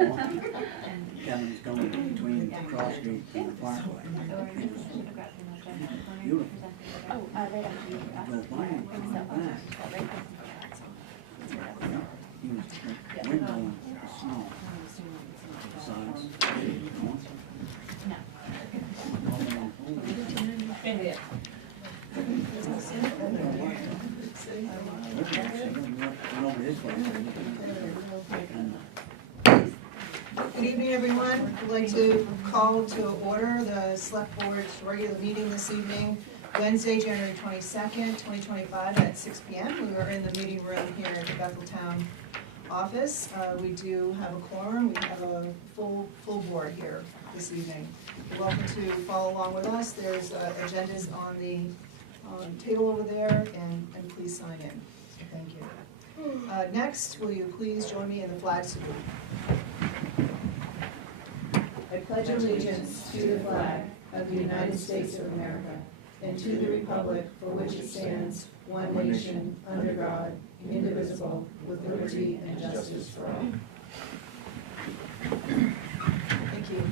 Kevin's going between Cross Street and the Parkway. Beautiful. Oh, right after you. Go by him, come back. He was wind blowing snow. Besides, Good evening, everyone. I'd like to call to order the Select Board's regular meeting this evening, Wednesday, January 22nd, 2025 at 6 p.m. We are in the meeting room here at the Bethel Town office. We do have a quorum. We have a full board here this evening. You're welcome to follow along with us. There's agendas on the table over there, and please sign in. So thank you. Next, will you please join me in the flag salute? I pledge allegiance to the flag of the United States of America and to the republic for which it stands, one nation, under God, indivisible, with liberty and justice for all. Thank you.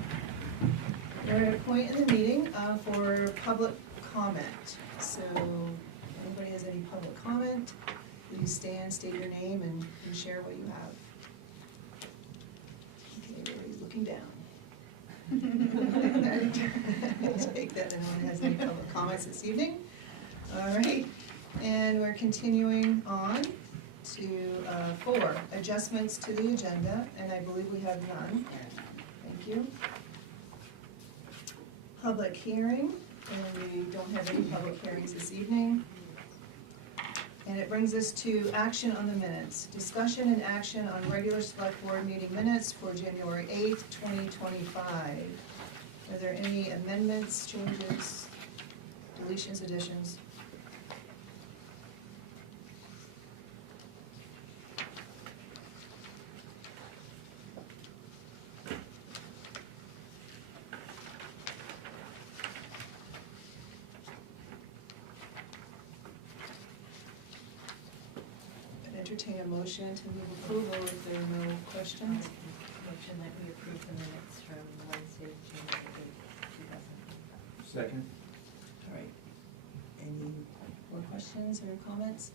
We're at a point in the meeting for public comment. So if anybody has any public comment, please stand, state your name, and share what you have. Okay, everybody's looking down. Take that no one has any public comments this evening. All right, and we're continuing on to 4, adjustments to the agenda, and I believe we have none. Thank you. Public hearing, and we don't have any public hearings this evening. And it brings us to action on the minutes. Discussion and action on regular select board meeting minutes for January 8th, 2025. Are there any amendments, changes, deletions, additions? Entertain a motion to move approval if there are no questions. Motion that we approve the minutes from Wednesday, January 8th, 2025. Second. All right. Any more questions or comments?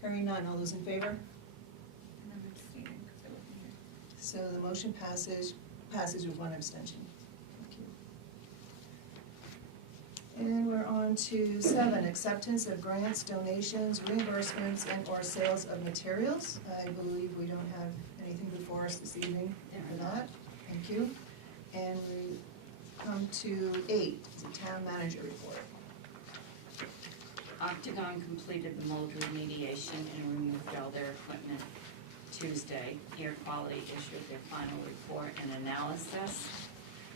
Hearing none, all those in favor? And I'm abstaining because I wasn't here. So the motion passes with one abstention. Thank you. And we're on to 7, acceptance of grants, donations, reimbursements, and or sales of materials. I believe we don't have anything before us this evening for that. Thank you. And we come to 8, the town manager report. Octagon completed the mold remediation and removed all their equipment Tuesday. Air Quality issued their final report and analysis.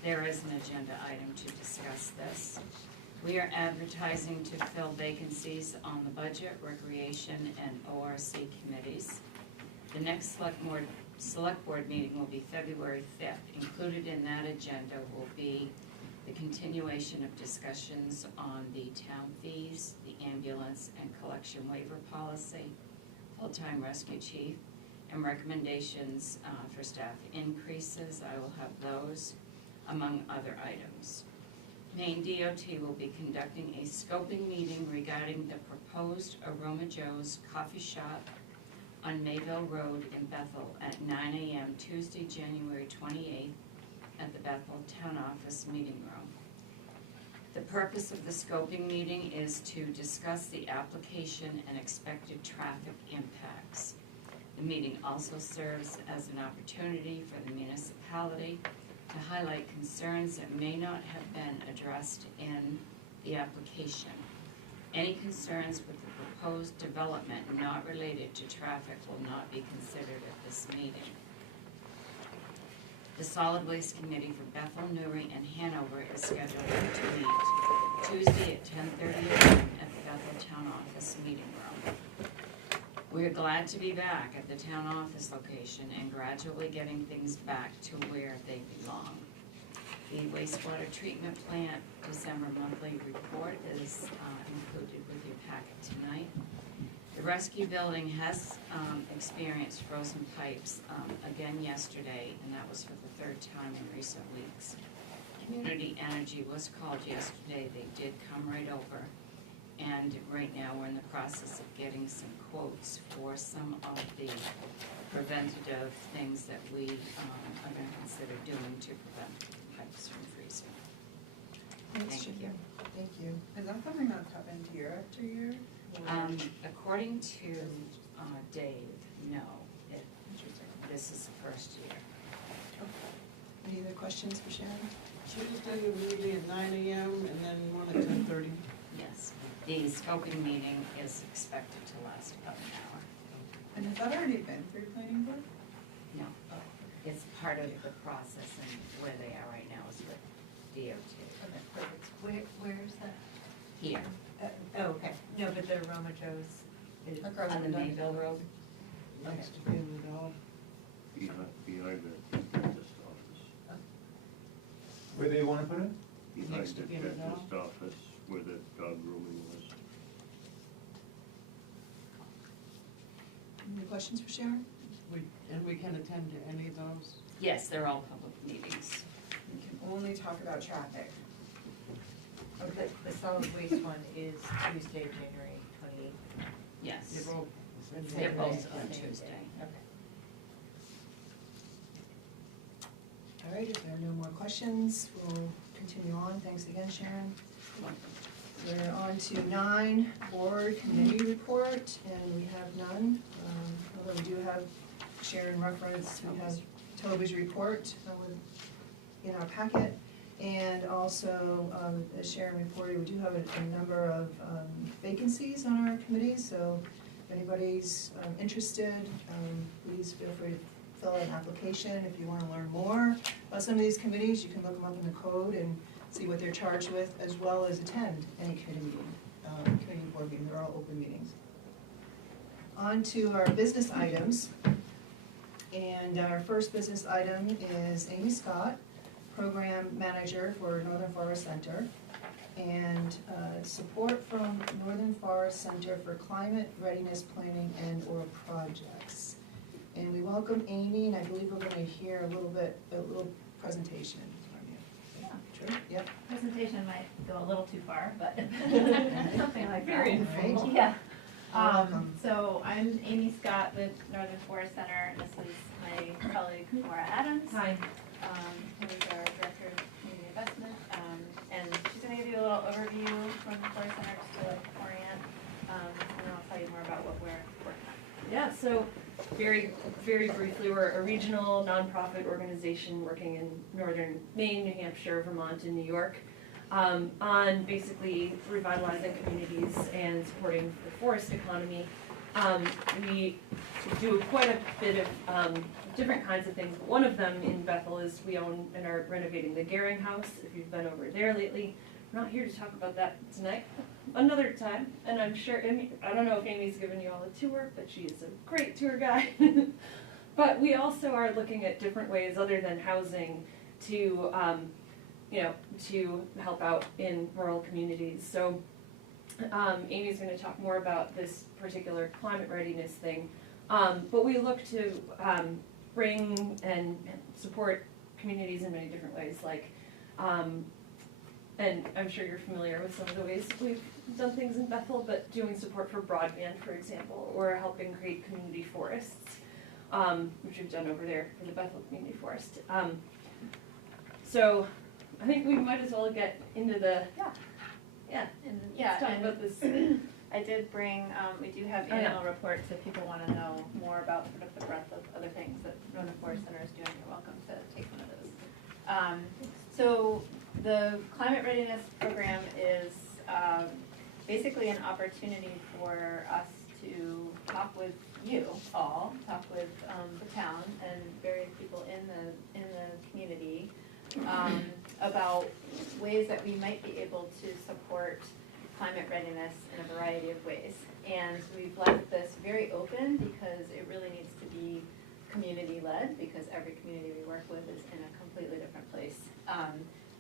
There is an agenda item to discuss this. We are advertising to fill vacancies on the budget, recreation, and ORC committees. The next select board meeting will be February 5th. Included in that agenda will be the continuation of discussions on the town fees, the ambulance and collection waiver policy, full-time rescue chief, and recommendations for staff increases. I will have those, among other items. Maine DOT will be conducting a scoping meeting regarding the proposed Aroma Joe's Coffee Shop on Mayville Road in Bethel at 9 a.m. Tuesday, January 28th at the Bethel Town Office Meeting Room. The purpose of the scoping meeting is to discuss the application and expected traffic impacts. The meeting also serves as an opportunity for the municipality to highlight concerns that may not have been addressed in the application. Any concerns with the proposed development not related to traffic will not be considered at this meeting. The Solid Waste Committee for Bethel, Newry, and Hanover is scheduled to meet Tuesday at 10:30 a.m. at the Bethel Town Office Meeting Room. We are glad to be back at the town office location and gradually getting things back to where they belong. The wastewater treatment plant December monthly report is included with your packet tonight. The rescue building has experienced frozen pipes again yesterday, and that was for the third time in recent weeks. Community Energy was called yesterday. They did come right over. And right now, we're in the process of getting some quotes for some of the preventative things that we are going to consider doing to prevent pipes from freezing. Thanks, Thank you. Sharon. Thank you. Is that something that's happened year after year? According to Dave, no. Interesting. This is the first year. Any other questions for Sharon? Tuesday, a meeting at 9 AM and then one at 10:30. Yes. The scoping meeting is expected to last about an hour. And has that already been for your planning board? No. It's part of the process, and where they are right now is with DOT. Okay, perfect. Where's that? Here, Oh, okay. No, but the Roma Joe's is. Across on the from Dunkin'. Mayville Road. Next to Family Dollar. Behind the dentist office. Where do you want to put it? Behind Next the to Family dentist office where the dog grooming was. Any questions for Sharon? And we can attend to any of those? Yes, they're all public meetings. We can only talk about traffic. Okay, the solid waste one is Tuesday, January 28th. Yes. They're both. They're both Same on day. Tuesday. Okay. All right, if there are no more questions, we'll continue on. Thanks again, Sharon. We're on to 9, board committee report, and we have none. Although we do have Sharon reference, we have Toby's report in our packet. And also, as Sharon reported, we do have a number of vacancies on our committees, so if anybody's interested, please feel free to fill out an application. If you want to learn more about some of these committees, you can look them up in the code and see what they're charged with, as well as attend any committee meeting, committee board meeting. They're all open meetings. On to our business items. And our first business item is Amy Scott, Program Manager for Northern Forest Center, and support from Northern Forest Center for Climate Readiness Planning and/or projects. And we welcome Amy, and I believe we're going to hear a little presentation from you. Yeah. True? Yep. Presentation might go a little too far, but something like that. Very informal. Yeah. Welcome. So I'm Amy Scott with Northern Forest Center. This is my colleague Laura Adams. Hi. Who is our Director of Community Investment. And she's going to give you a little overview from the Forest Center just to orient, and then I'll tell you more about what we're working on. Yeah, so very briefly, we're a regional nonprofit organization working in northern Maine, New Hampshire, Vermont, and New York, on basically revitalizing communities and supporting the forest economy. We do quite a bit of different kinds of things, but one of them in Bethel is we own and are renovating the Gehring House, if you've been over there lately. We're not here to talk about that tonight, another time, and I'm sure, I don't know if Amy's given you all a tour, but she is a great tour guide. But we also are looking at different ways other than housing to, to help out in rural communities. So Amy's going to talk more about this particular climate readiness thing, but we look to bring and support communities in many different ways, like, and I'm sure you're familiar with some of the ways we've done things in Bethel, but doing support for broadband, for example, or helping create community forests, which we've done over there for the Bethel Community Forest. So I think we might as well get into the, let's talk about this. I did bring, we do have annual reports if people want to know more about sort of the breadth of other things that Northern Forest Center is doing. You're welcome to take one of those. So the Climate Readiness Program is basically an opportunity for us to talk with you all, talk with the town and various people in the community about ways that we might be able to support climate readiness in a variety of ways. And we've left this very open because it really needs to be community-led, because every community we work with is in a completely different place,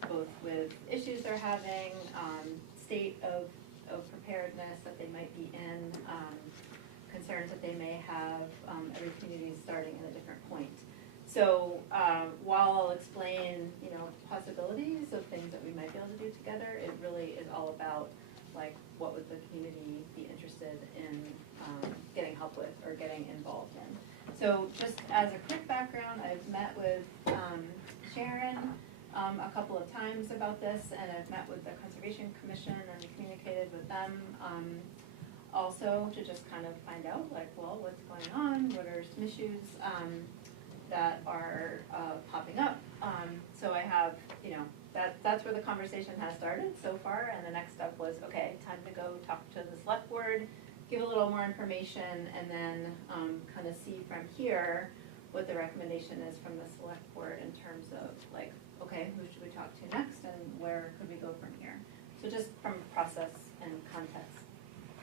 both with issues they're having, state of preparedness that they might be in, concerns that they may have. Every community is starting at a different point. So while I'll explain, possibilities of things that we might be able to do together, it really is all about like what would the community be interested in getting help with or getting involved in. So just as a quick background, I've met with Sharon a couple of times about this, and I've met with the Conservation Commission and communicated with them also to just kind of find out like, well, what's going on, what are some issues that are popping up. So I have, that's where the conversation has started so far, and the next step was, okay, time to go talk to the select board, give a little more information, and then kind of see from here what the recommendation is from the select board in terms of like, okay, who should we talk to next and where could we go from here? So just from a process and context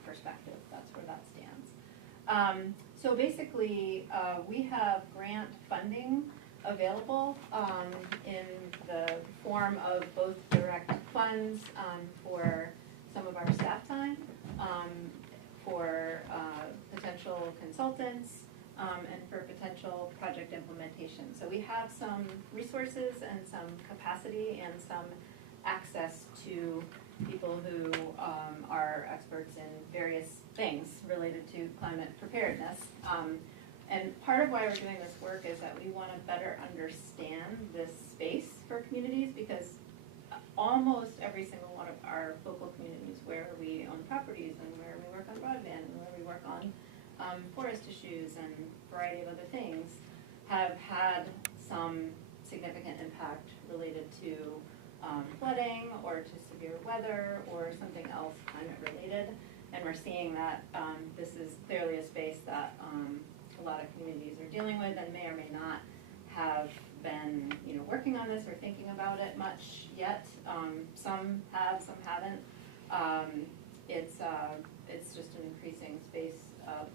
perspective, that's where that stands. So basically, we have grant funding available in the form of both direct funds for some of our staff time, for potential consultants, and for potential project implementation. So we have some resources and some capacity and some access to people who are experts in various things related to climate preparedness. And part of why we're doing this work is that we want to better understand this space for communities, because almost every single one of our local communities where we own properties and where we work on broadband and where we work on forest issues and a variety of other things have had some significant impact related to flooding or to severe weather or something else climate related. And we're seeing that this is clearly a space that a lot of communities are dealing with and may or may not have been working on this or thinking about it much yet. Some have, some haven't. It's just an increasing space of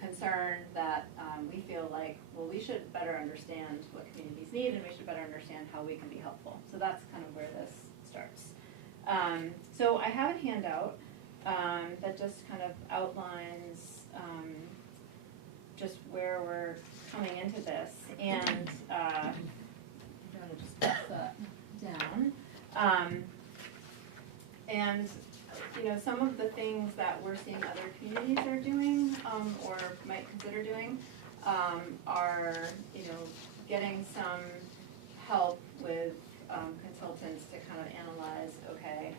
concern that we feel like, well, we should better understand what communities need and we should better understand how we can be helpful. So that's kind of where this starts. So I have a handout that just kind of outlines just where we're coming into this, and I'm going to just pass that down. And some of the things that we're seeing other communities are doing or might consider doing are getting some help with consultants to kind of analyze, okay,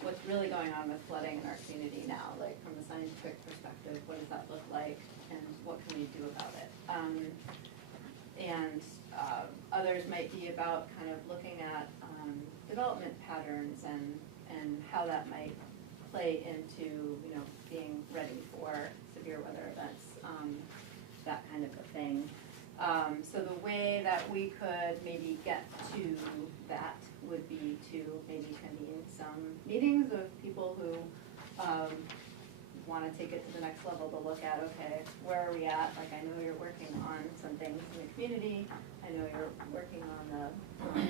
what's really going on with flooding in our community now, like from a scientific perspective, what does that look like and what can we do about it? And others might be about kind of looking at development patterns and how that might play into being ready for severe weather events, that kind of a thing. So the way that we could maybe get to that would be to maybe convene some meetings of people who want to take it to the next level to look at, okay, where are we at? Like, I know you're working on some things in the community. I know you're working on the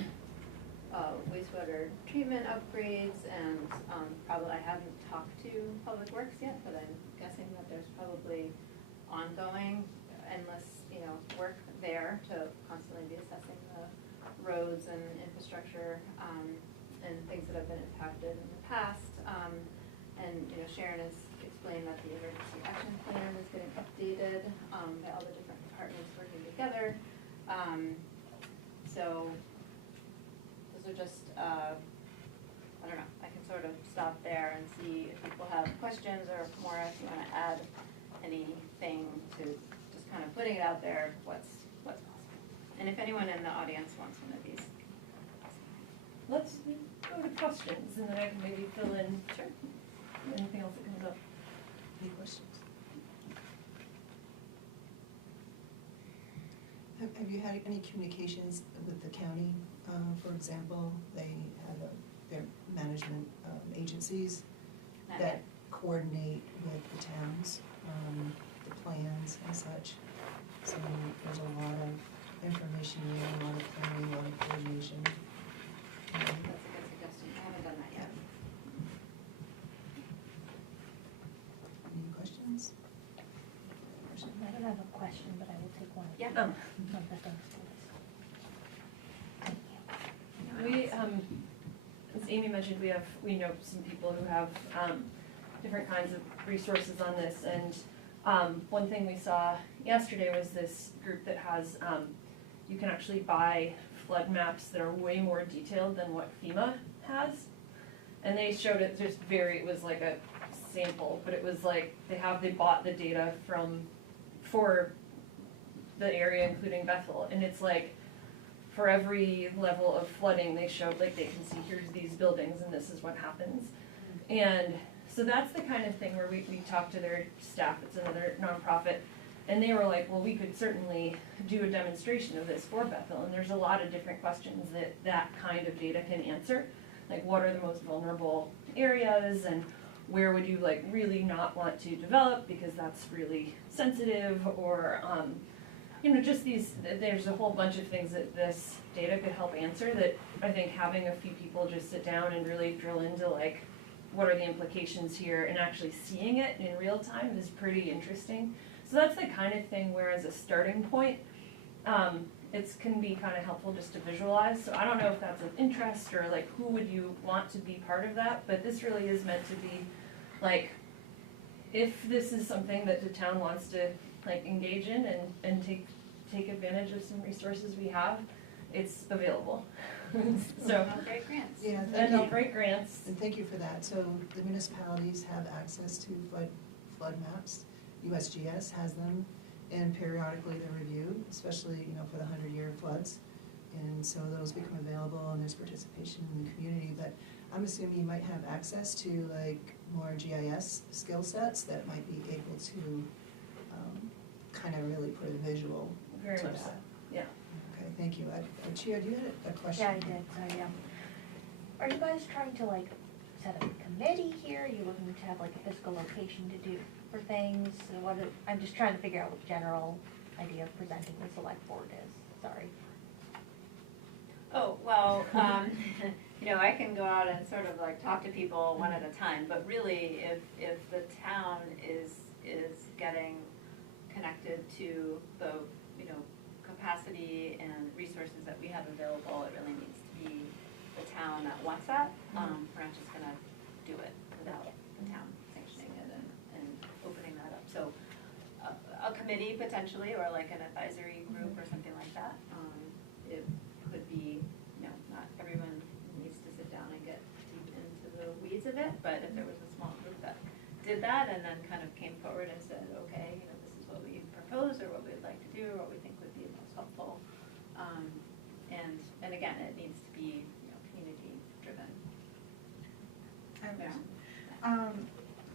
wastewater treatment upgrades, and probably I haven't talked to Public Works yet, but I'm guessing that there's probably ongoing, endless, work there to constantly be assessing the roads and infrastructure and things that have been impacted in the past. And Sharon has explained that the emergency action plan is getting updated by all the different departments working together. So those are just, I don't know, I can sort of stop there and see if people have questions, or more if you want to add anything to just kind of putting it out there, what's possible. And if anyone in the audience wants one of these. Let's go to questions, and then I can maybe fill in anything else that comes up. Any questions? Have you had any communications with the county? For example, they have their management agencies Not that yet. coordinate with the towns, the plans and such. So there's a lot of information, a lot of planning, a lot of coordination. That's a good suggestion. I haven't done that yet. Any questions? question, but I will take one. Yeah. Of the things to list. Thank you. We, as Amy mentioned, we know some people who have, different kinds of resources on this, and, one thing we saw yesterday was this group that has, you can actually buy flood maps that are way more detailed than what FEMA has. And they showed it just it was like a sample, but it was like, they bought the data for the area, including Bethel, and it's like, for every level of flooding, they showed, like, they can see, here's these buildings, and this is what happens. And so that's the kind of thing where we talked to their staff, it's another nonprofit, and they were like, well, we could certainly do a demonstration of this for Bethel, and there's a lot of different questions that kind of data can answer. Like, what are the most vulnerable areas, and where would you, like, really not want to develop because that's really sensitive, or, you know, just there's a whole bunch of things that this data could help answer that I think having a few people just sit down and really drill into, like, what are the implications here, and actually seeing it in real time is pretty interesting. So that's the kind of thing where, as a starting point, it can be kind of helpful just to visualize. So I don't know if that's of interest, or like, who would you want to be part of that, but this really is meant to be, like, if this is something that the town wants to, like, engage in and take advantage of some resources we have, it's available. So, Great grants. Yeah, and help write grants. And thank you for that. So the municipalities have access to flood maps. USGS has them, and periodically they're reviewed, especially, you know, for the 100-year floods. And so those become available, and there's participation in the community. But I'm assuming you might have access to, like, more GIS skill sets that might be able to kind of really put a visual Very to much that. so, yeah. Okay, thank you. Chia, do you have a question? Yeah, I did, sorry, Are you guys trying to, like, set up a committee here? Are you looking to have, like, a physical location to do for things? So I'm just trying to figure out what the general idea of presenting the select board is, sorry. Oh, well, you know, I can go out and sort of like talk to people one at a time, but really, if the town is getting connected to the, you know, capacity and resources that we have available, it really needs to be the town that wants that. We're not just gonna do it without the town sanctioning it and opening that up. So a committee potentially, or like an advisory group or something like that. It could be, you know, not everyone needs to sit down and get deep into the weeds of it, but if there was a small group that did that and then kind of came forward and said, okay, you know, this is what we propose, or what we'd like to do, or what we think would be most helpful. And again, it needs to be, you know, community driven. I have a Yeah. question.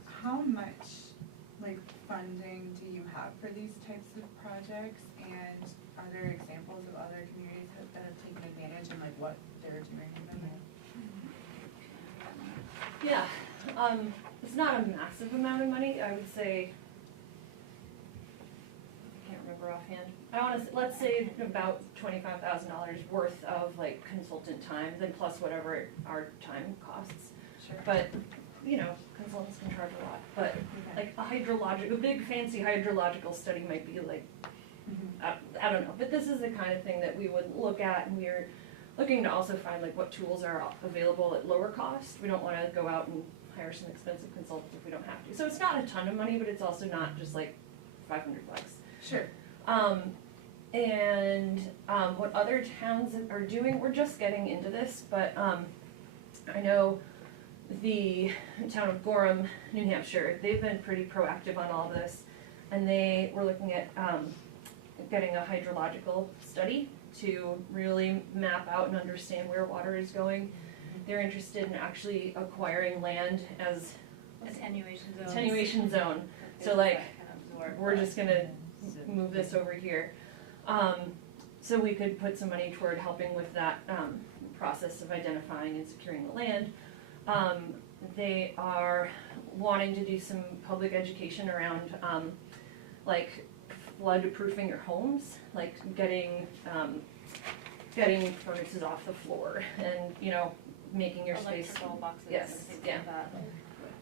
How much, like, funding do you have for these types of projects? And are there examples of other communities that have taken advantage and, like, what they're doing with it? Yeah, it's not a massive amount of money, I would say, I can't remember offhand. Let's say about $25,000 worth of, like, consultant time, then plus whatever our time costs. Sure. But, you know, consultants can charge a lot, but like a big fancy hydrological study might be like, I don't know, but this is the kind of thing that we would look at, and we're looking to also find, like, what tools are available at lower cost. We don't wanna go out and hire some expensive consultants if we don't have to. So it's not a ton of money, but it's also not just like $500. Sure. What other towns are doing, we're just getting into this, but I know the town of Gorham, New Hampshire, they've been pretty proactive on all of this, and they were looking at getting a hydrological study to really map out and understand where water is going. They're interested in actually acquiring land as Attenuation zone. attenuation zone. So, like, we're just gonna move this over here. So we could put some money toward helping with that process of identifying and securing the land. They are wanting to do some public education around like flood proofing your homes, like getting furnaces off the floor, and, you know, making your space. Electrical boxes and Yes, things yeah. like that,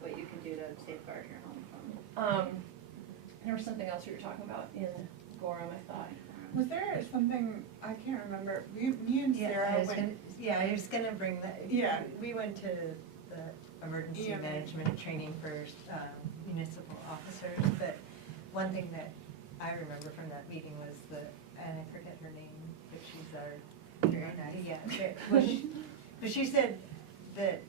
what you can do to safeguard your home from. There was something else we were talking about in Gorham, I thought. Was there something, I can't remember, me and Sarah went. I was gonna bring that. Yeah. We went to the emergency EMA. management training for municipal officers, but one thing that I remember from that meeting was and I forget her name, but she's our. Very nice. Yeah, but she said that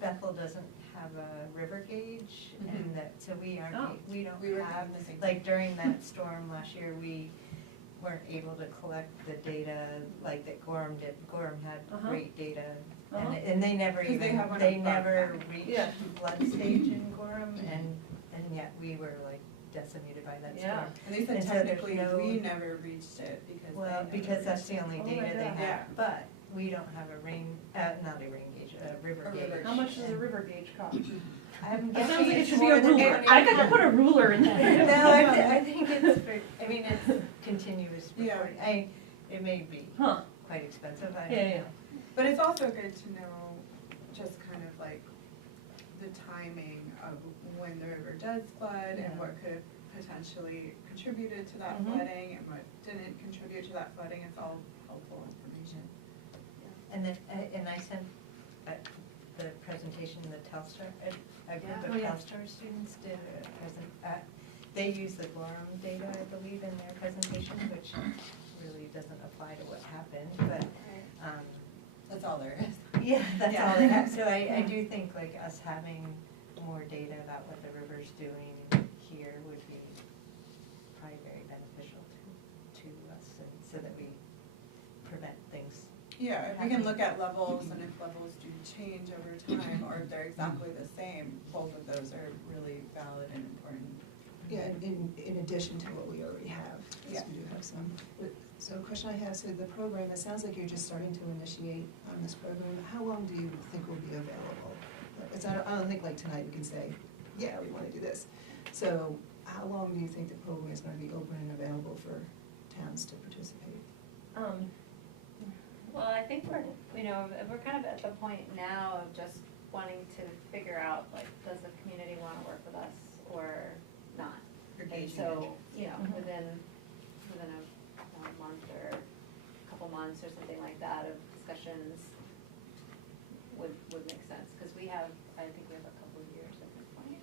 Bethel doesn't have a river gauge, and that, so we don't We were have, doing the same like during that storm last year, we weren't able to collect the data like that Gorham did. Gorham had great data, and they never 'Cause they have one they above never that. reached Yeah. flood stage in Gorham, and yet we were like decimated by that Yeah. storm. And they said And so there's technically no- we never reached it because they Well, never because that's reached the only Oh my data they God. have, Yeah. but we don't have a not a rain gauge, a river A gauge. river How much does a And river gauge cost? I'm It guessing sounds like it it's should be more a than ruler. 20. I gotta put a ruler in there. No, I think it's, it's continuous Yeah. reporting. It may be Huh. quite expensive, I Yeah, don't yeah. know. But it's also good to know just kind of like the timing of when the river does flood Yeah. and what could have potentially contributed to that Mhm. flooding and what didn't contribute to that flooding. It's all helpful information. And then, and I sent the presentation, the Telstar, a group of Oh, yeah. Telstar students did they use the Gorham data, I believe, in their presentation, which really doesn't apply to what happened, but, That's all there is. yeah, that's Yeah. all they have. So I do think like us having more data about what the river's doing here would be probably very beneficial to us, and so that we prevent things. Yeah, if we can look at levels and if levels do change over time or if they're exactly the same, both of those are really valid and important. Yeah, in addition to what we already have, Yeah. because we do have some. So a question I have, so the program, it sounds like you're just starting to initiate on this program. How long do you think will be available? I don't think like tonight we can say, yeah, we want to do this. So how long do you think the program is going to be open and available for towns to participate? Well, I think we're kind of at the point now of just wanting to figure out, like, does the community wanna work with us or not? And so, within a month or a couple months or something like that of discussions would make sense, cause I think we have a couple of years at this point.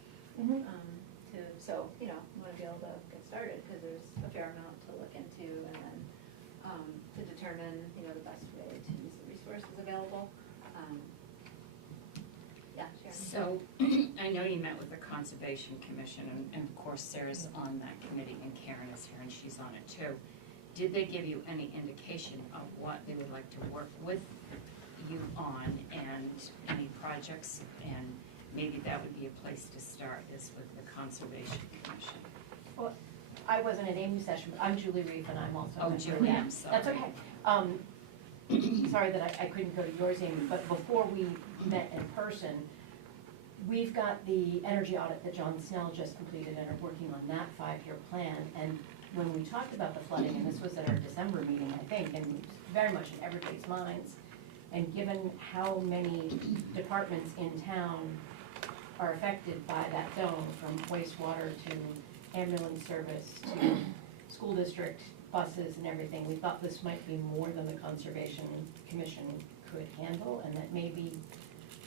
So, we wanna be able to get started, cause there's a fair amount to look into and then, to determine, the best way to use the resources available. Yeah, Sharon? So, I know you met with the Conservation Commission, and of course Sarah's on that committee, and Karen is here, and she's on it too. Did they give you any indication of what they would like to work with you on, and any projects? And maybe that would be a place to start, is with the Conservation Commission. Well, I wasn't at Amy's session, but I'm Julie Reef and I'm also. a Oh, member of Julie, that. I'm sorry. That's okay. Sorry that I couldn't go to yours, Amy, but before we met in person, we've got the energy audit that John Snell just completed and are working on that 5-year plan. And when we talked about the flooding, and this was at our December meeting, I think, and it was very much in everybody's minds, and given how many departments in town are affected by that zone, from wastewater to ambulance service to school district buses and everything, we thought this might be more than the Conservation Commission could handle, and that maybe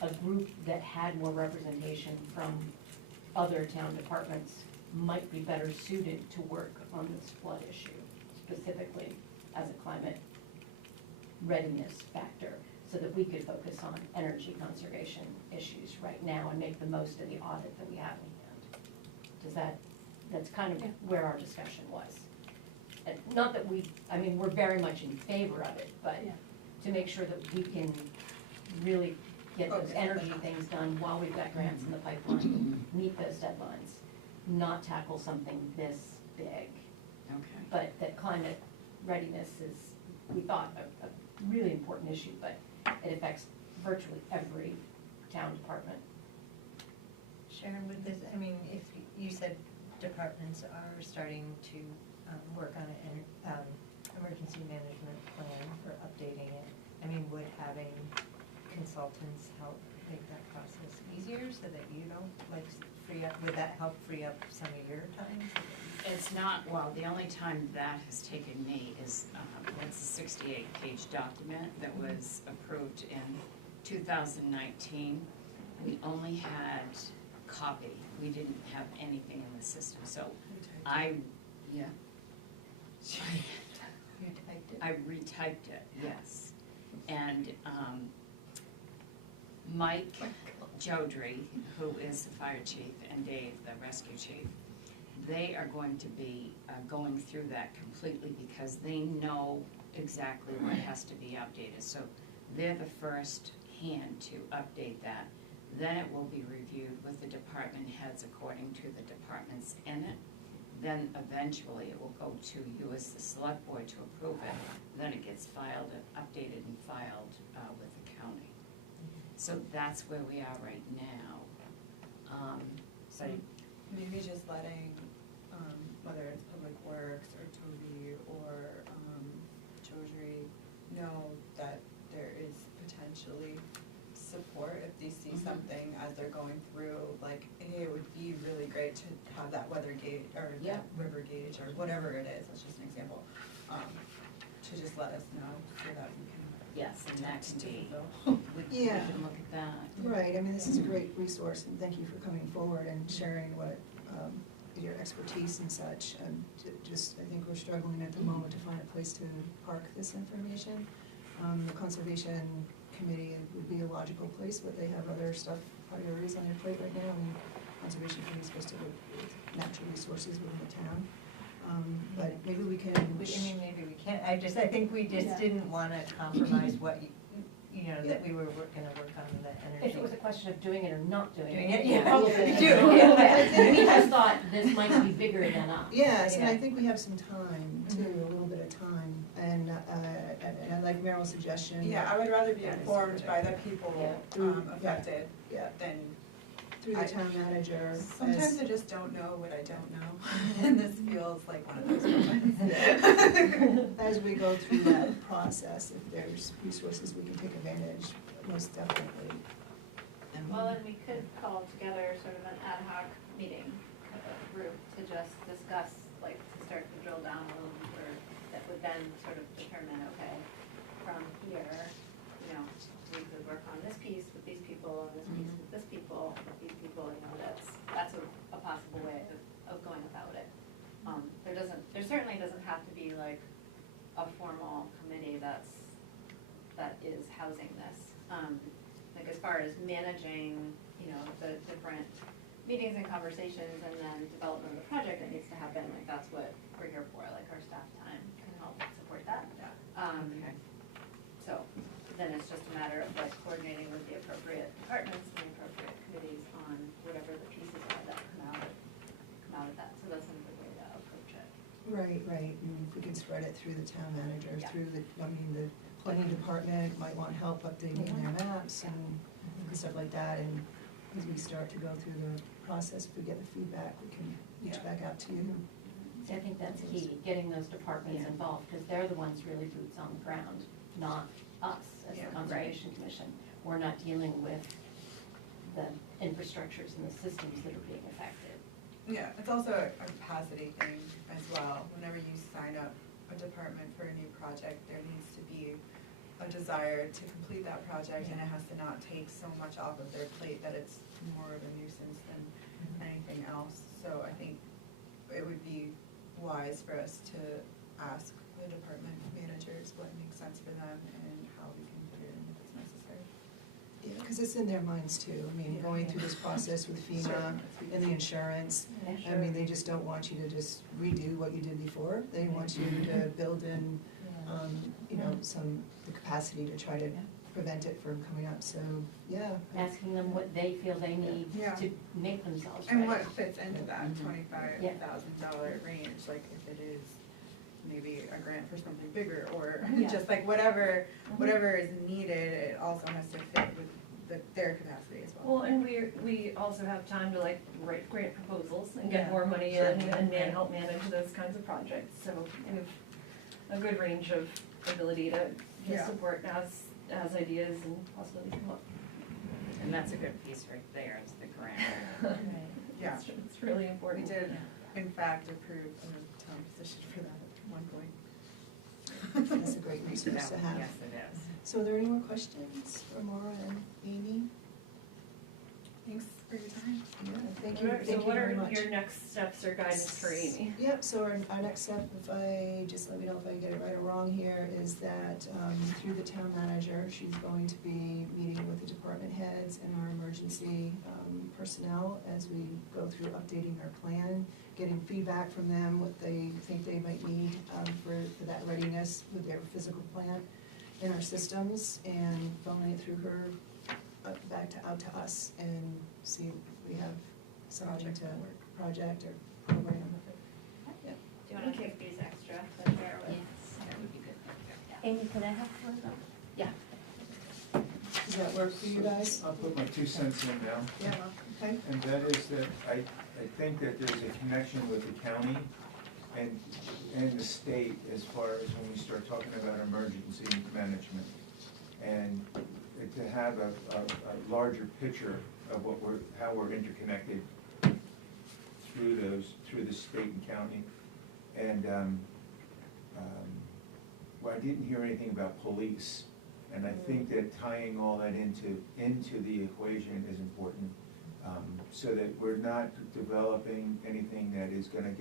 a group that had more representation from other town departments might be better suited to work on this flood issue, specifically as a climate readiness factor, so that we could focus on energy conservation issues right now and make the most of the audit that we have in hand. That's kind of where our discussion was. And not that we're very much in favor of it, but to make sure that we can really get those energy things done while we've got grants in the pipeline, meet those deadlines, not tackle something this big. Okay. But that climate readiness is, we thought, a really important issue, but it affects virtually every town department. Sharon, with this, if you said departments are starting to work on an emergency management plan or updating it, would having consultants help make that process easier so that you don't free up, would that help free up some of your time so that you It's not, well, the only time that has taken me is, it's a 68-page document that was approved in 2019. We only had copy, we didn't have anything in the system, so yeah. You typed it? I retyped it, yes. And Mike Jodry, who is the fire chief, and Dave, the rescue chief, they are going to be going through that completely because they know exactly what has to be updated. So they're the first hand to update that. Then it will be reviewed with the department heads according to the departments in it. Then eventually it will go to you as the select board to approve it. Then it gets filed and updated and filed with the county. So that's where we are right now. So maybe just letting, whether it's Public Works or Toby or Jodry, know that there is potentially support if they see something as they're going through, like, hey, it would be really great to have that weather gauge or that river gauge or whatever it is, that's just an example, to just let us know so that we can. Yes, and that can be, we Yeah. can look at that. Right, I mean, this is a great resource, and thank you for coming forward and sharing what, your expertise and such. And just, I think we're struggling at the moment to find a place to park this information. The Conservation Committee would be a logical place, but they have other stuff, priorities on their plate right now, and Conservation Committee is supposed to work with natural resources within the town. But maybe we can. Maybe we can't, I think we just didn't wanna compromise what you know, that we were gonna work on the energy. If it was a question of doing it or not doing Doing it. it, yeah. a little bit. We do, yeah. We just thought this might be bigger than us. Yes, and Yeah. I think we have some time too, a little bit of time, and I like Meryl's suggestion. Yeah, I would rather be informed by the people affected Yeah, than, through the town manager. sometimes I just don't know what I don't know, and this feels like one of those moments. As we go through that process, if there's resources we can take advantage, most definitely. Well, and we could call together sort of an ad hoc meeting with a group to just discuss, like, to start to drill down a little deeper, that would then sort of determine, okay, from here, you know, we could work on this piece with these people, and this piece with this people, with these people, you know, that's a possible way of going about it. There certainly doesn't have to be like a formal committee that is housing this. Like as far as managing, you know, the different meetings and conversations and then development of the project that needs to happen, like that's what we're here for, like our staff time can help support that. Okay. So then it's just a matter of like coordinating with the appropriate departments and the appropriate committees on whatever the pieces are that come out of that. So that's another way to approach it. Right, and if we could spread it through the town manager, Yeah. through the planning department might want help updating their maps and stuff like that, and as we start to go through the process, if we get the feedback, we can reach back out to you. I think that's key, getting those departments involved, because they're the ones really boots on the ground, not us as the Conservation Commission. We're not dealing with the infrastructures and the systems that are being affected. Yeah, it's also a capacity thing as well. Whenever you sign up a department for a new project, there needs to be a desire to complete that project, and it has to not take so much off of their plate that it's more of a nuisance than anything else. So I think it would be wise for us to ask the department managers what makes sense for them and how we can fit it in if it's necessary. Yeah, because it's in their minds too, I mean, going through this process with FEMA and the insurance, I mean, they just don't want you to just redo what you did before. They want you to build in, you know, the capacity to try to prevent it from coming up, so, yeah. Asking them what they feel they need to make themselves ready. And what fits into that $25,000 range, like if it is maybe a grant for something bigger, or just like whatever is needed, it also has to fit with their capacity as well. Well, and we also have time to like write grant proposals and get more money in and help manage those kinds of projects. So we have a good range of ability to support as ideas and possibilities come up. And that's a good piece right there, is the grant. Yeah. It's really important. We did in fact approve a town position for that at one point. That's a great resource to have. Yes, it is. So are there any more questions for Maura and Amy? Thanks for your time. Yeah, thank you, So thank you what very are much. your next steps or guidance for Amy? Yep, so our next step, if I, just let me know if I get it right or wrong here, is that through the town manager, she's going to be meeting with the department heads and our emergency personnel as we go through updating our plan, getting feedback from them, what they think they might need for that readiness with their physical plant in our systems, and funneling it through her out to us, and see if we have something to project or program. Yeah. Do you wanna take these extra to share with? That would be good. Amy, could I have one of those? Does that work for you guys? I'll put my 2 cents in now, Yeah, okay. and that is that I think that there's a connection with the county and the state as far as when we start talking about emergency management. And to have a larger picture of how we're interconnected through the state and county. And, well, I didn't hear anything about police, and I think that tying all that into the equation is important, so that we're not developing anything that is gonna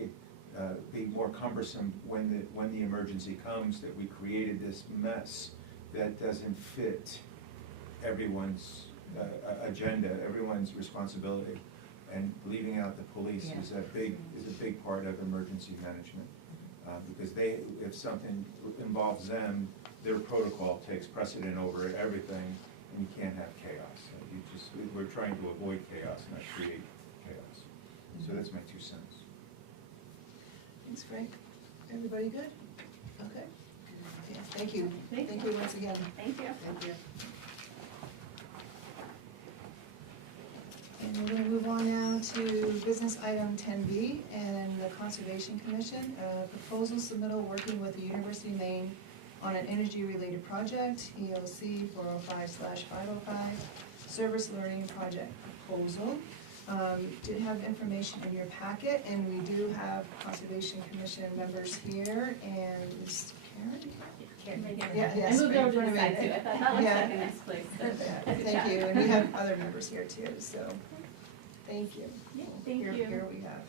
be more cumbersome when the emergency comes, that we created this mess that doesn't fit everyone's agenda, everyone's responsibility. And leaving out the police is a big part of emergency management. Because if something involves them, their protocol takes precedent over everything, and you can't have chaos. We're trying to avoid chaos, not create chaos. So that's my 2 cents. Thanks, Frank. Everybody good? Okay. Yeah, thank you. Thank Thank you once again. Thank you. Thank you. And we're gonna move on now to business item 10B and the Conservation Commission, proposal submittal working with the University of Maine on an energy-related project, ELC 405/505, service learning project proposal. Did have information in your packet, and we do have Conservation Commission members here, and Ms. Karen? Yeah, I yes, moved right in over to front the of side me. too, I thought that looks Yeah. like a nice place Yeah, to thank you, and we have other members here too, so, thank you. Yeah, thank you. Here we have.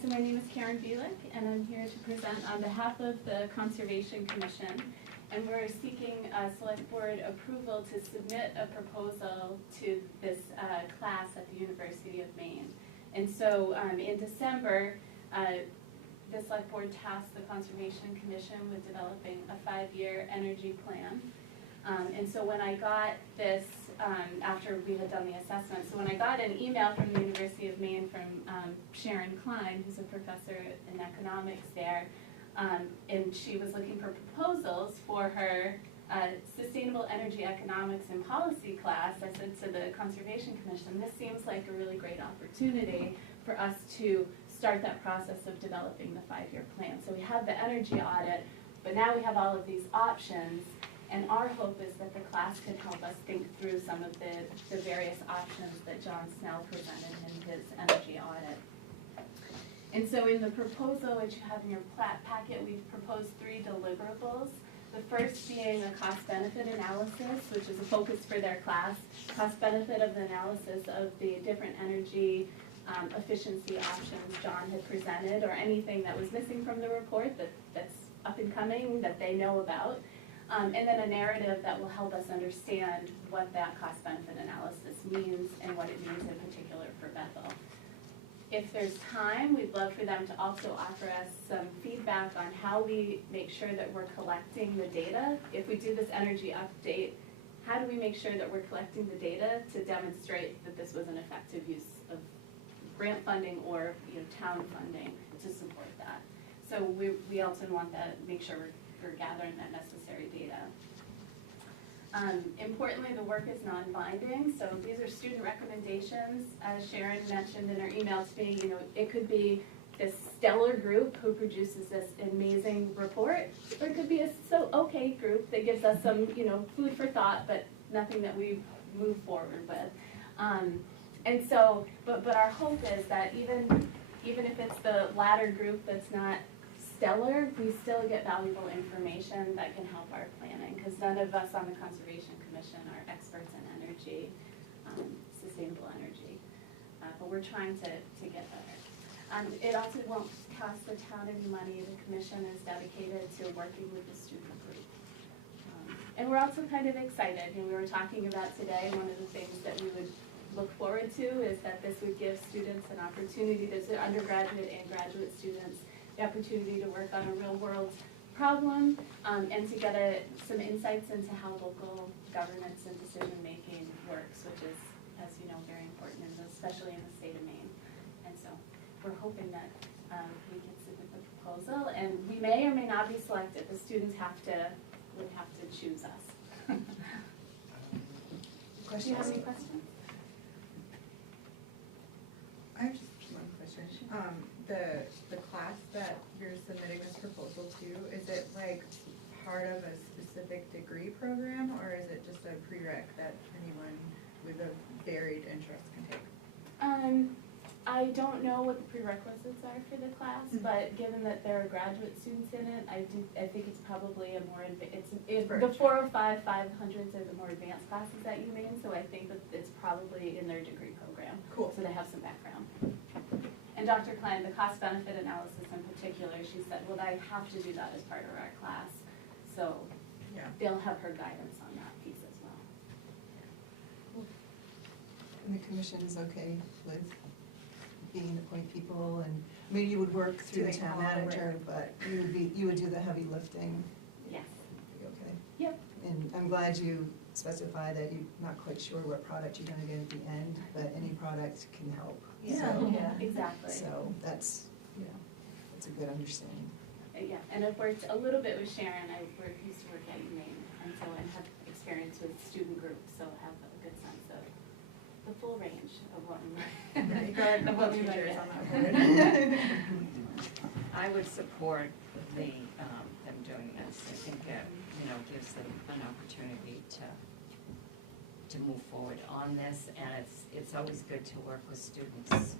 So my name is Karen Bulick, and I'm here to present on behalf of the Conservation Commission. And we're seeking select board approval to submit a proposal to this class at the University of Maine. And so in December, the select board tasked the Conservation Commission with developing a 5-year energy plan. And so when I got this, after we had done the assessment, so when I got an email from the University of Maine from Sharon Klein, who's a professor in economics there, and she was looking for proposals for her Sustainable Energy Economics and Policy class, I said to the Conservation Commission, this seems like a really great opportunity for us to start that process of developing the 5-year plan. So we have the energy audit, but now we have all of these options, and our hope is that the class can help us think through some of the various options that John Snell presented in his energy audit. And so in the proposal, which you have in your packet, we've proposed 3 deliverables. The first being a cost-benefit analysis, which is a focus for their class. Cost-benefit of the analysis of the different energy efficiency options John had presented, or anything that was missing from the report that's up and coming that they know about. And then a narrative that will help us understand what that cost-benefit analysis means and what it means in particular for Bethel. If there's time, we'd love for them to also offer us some feedback on how we make sure that we're collecting the data. If we do this energy update, how do we make sure that we're collecting the data to demonstrate that this was an effective use of grant funding or town funding to support that? So we also want that, make sure we're gathering that necessary data. Importantly, the work is non-binding, so these are student recommendations. As Sharon mentioned in her email to me, it could be this stellar group who produces this amazing report, or it could be a so-okay group that gives us some, food for thought, but nothing that we move forward with. And so, but our hope is that even even if it's the latter group that's not stellar, we still get valuable information that can help our planning, because none of us on the Conservation Commission are experts in energy, sustainable energy. But we're trying to get better. It also won't cost the town any money. The commission is dedicated to working with the student group. And we're also kind of excited, and we were talking about today, one of the things that we would look forward to is that this would give students an opportunity, there's undergraduate and graduate students, the opportunity to work on a real world problem, and to get some insights into how local governance and decision making works, which is, as you know, very important, especially in the state of Maine. And so we're hoping that we can submit the proposal, and we may or may not be selected. The students would have to choose us. Do you have any questions? I have just one question. The class that you're submitting this proposal to, is it like part of a specific degree program, or is it just a prereq that anyone with a varied interest can take? I don't know what the prerequisites are for the class, but given that there are graduate students in it, I think it's probably a more the 405, 500s are the more advanced classes at UMaine, so I think that it's probably in their degree program. Cool. So they have some background. And Dr. Klein, the cost benefit analysis in particular, she said, well, I have to do that as part of our class, so Yeah. they'll have her guidance on that piece as well. And the commission is okay with being appoint people, and, I mean, you would work through the Doing town all the manager, but you would do the heavy lifting. Yes. Okay. Yep. And I'm glad you specify that you're not quite sure what product you're gonna get at the end, but any product can help. Yeah, So- exactly. So that's, that's a good understanding. Yeah, and I've worked a little bit with Sharon. I used to work at UMaine, and so I have experience with student groups, so I have a good sense of the full range of what we might. You got a couple of we might teachers get. on that board. I would support them doing this. I think it, gives them an opportunity to move forward on this, and it's always good to work with students.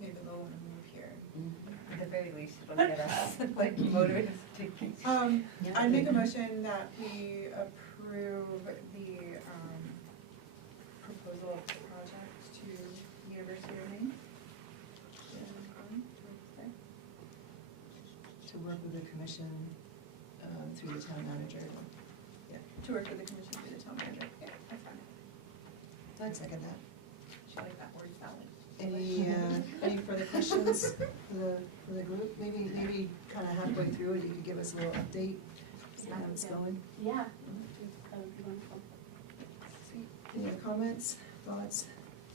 Maybe they'll want to move here. At the very least, it'll get us like motivated to keep. I make a motion that we approve the proposal of the project to University of Maine. To work with the commission through the town manager. Yeah, to work with the commission through the town manager. Yeah, that's fine. I'd second that. She like that word salad. Any further questions for the group? Maybe kind of halfway through it, you could give us a little update, see how it's going. Yeah, that would be wonderful. Any other comments, thoughts?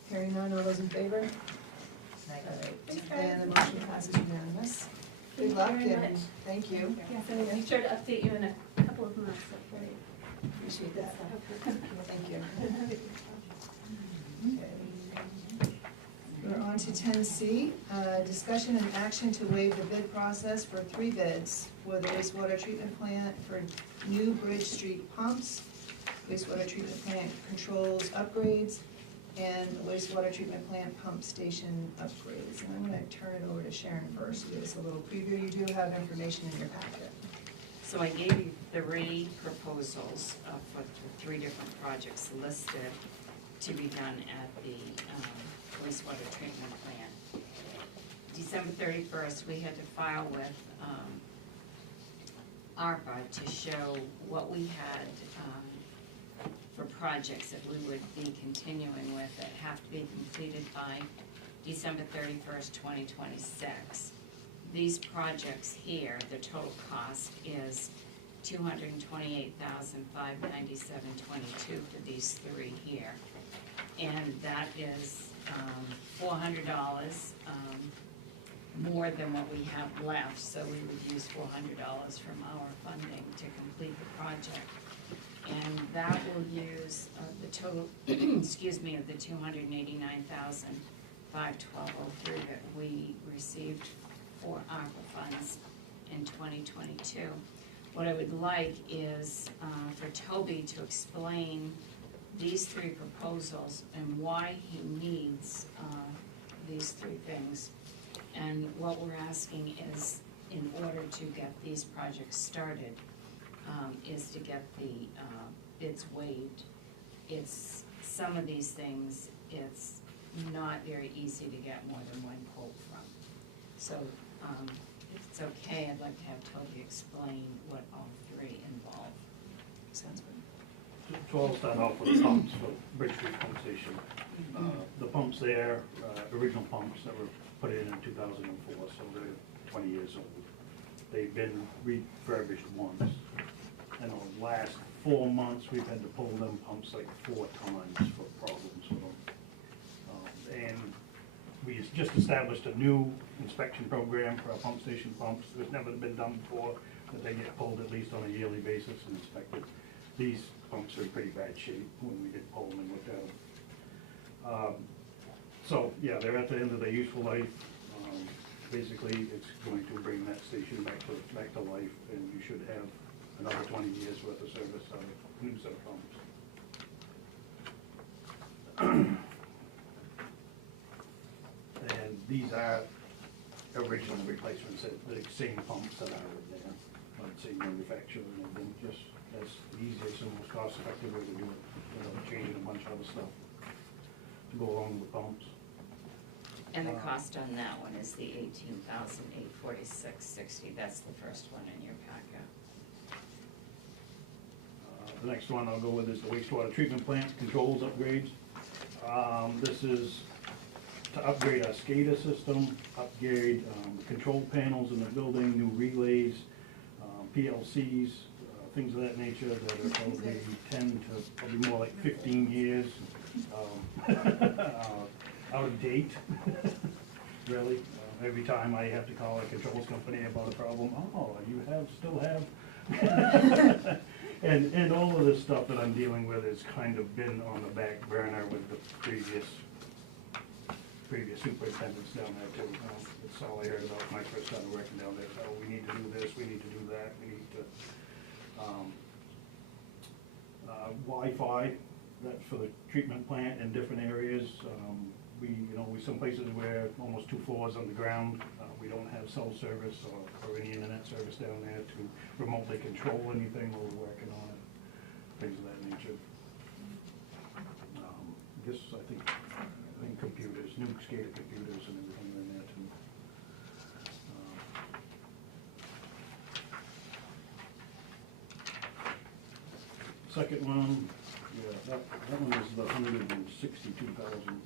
Hearing none, all those in favor? Right. All right. And the motion passes unanimous. Good luck Thank you very and much. thank you. Yes, and we'll be sure to update you in a couple of months, hopefully. Appreciate that. Thank you. Okay. We're on to 10C, discussion and action to waive the bid process for 3 bids for the wastewater treatment plant for new Bridge Street pumps, wastewater treatment plant controls upgrades, and the wastewater treatment plant pump station upgrades. And I'm gonna turn it over to Sharon first to give us a little preview. You do have information in your packet. So I gave you 3 proposals for 3 different projects listed to be done at the wastewater treatment plant. December 31st, we had to file with ARPA to show what we had for projects that we would be continuing with that have to be completed by December 31st, 2026. These projects here, the total cost is $228,597.22 for these 3 here. And that is $400 more than what we have left, so we would use $400 from our funding to complete the project. And that will use the total, excuse me, of the $289,512.03 that we received for ARPA funds in 2022. What I would like is for Toby to explain these 3 proposals and why he needs these three things. And what we're asking is, in order to get these projects started, is to get the bids waived. It's, some of these things, it's not very easy to get more than one quote from. So, if it's okay, I'd like to have Toby explain what all three involve. Sounds good. So I'll start off with the pumps for Bridge Street Pump Station. The pumps there, original pumps that were put in 2004, so they're 20 years old. They've been refurbished once. In the last 4 months, we've had to pull them pumps like 4 times for problems with them. And we just established a new inspection program for our pump station pumps. It's never been done before, that they get pulled at least on a yearly basis and inspected. These pumps are in pretty bad shape when we did pull them and looked at them. So, yeah, they're at the end of their useful life. Basically, it's going to bring that station back to life, and you should have another 20 years worth of service out of a new set of pumps. And these are original replacements, the same pumps that are there, same manufacturer and everything, just as the easiest and most cost-effective way to do it, without changing a bunch of other stuff to go along with pumps. And the cost on that one is the $18,846.60. That's the first one in your packet. The next one I'll go with is the wastewater treatment plant controls upgrades. This is to upgrade our SCADA system, upgrade the control panels in the building, new relays, PLCs, things of that nature that are probably 10 to probably more like 15 years out of date, really. Every time I have to call a controls company about a problem, oh, you still have. And all of this stuff that I'm dealing with has kind of been on the back burner with the previous superintendents down there too. It's all I heard about when I first started working down there. Oh, we need to do this, we need to do that, we need to, Wi-Fi, that's for the treatment plant in different areas. We some places where almost 2 floors underground, we don't have cell service or any internet service down there to remotely control anything while we're working on it, things of that nature. I think computers, new SCADA computers and everything in there too. Second one, yeah, that one is the 162,000.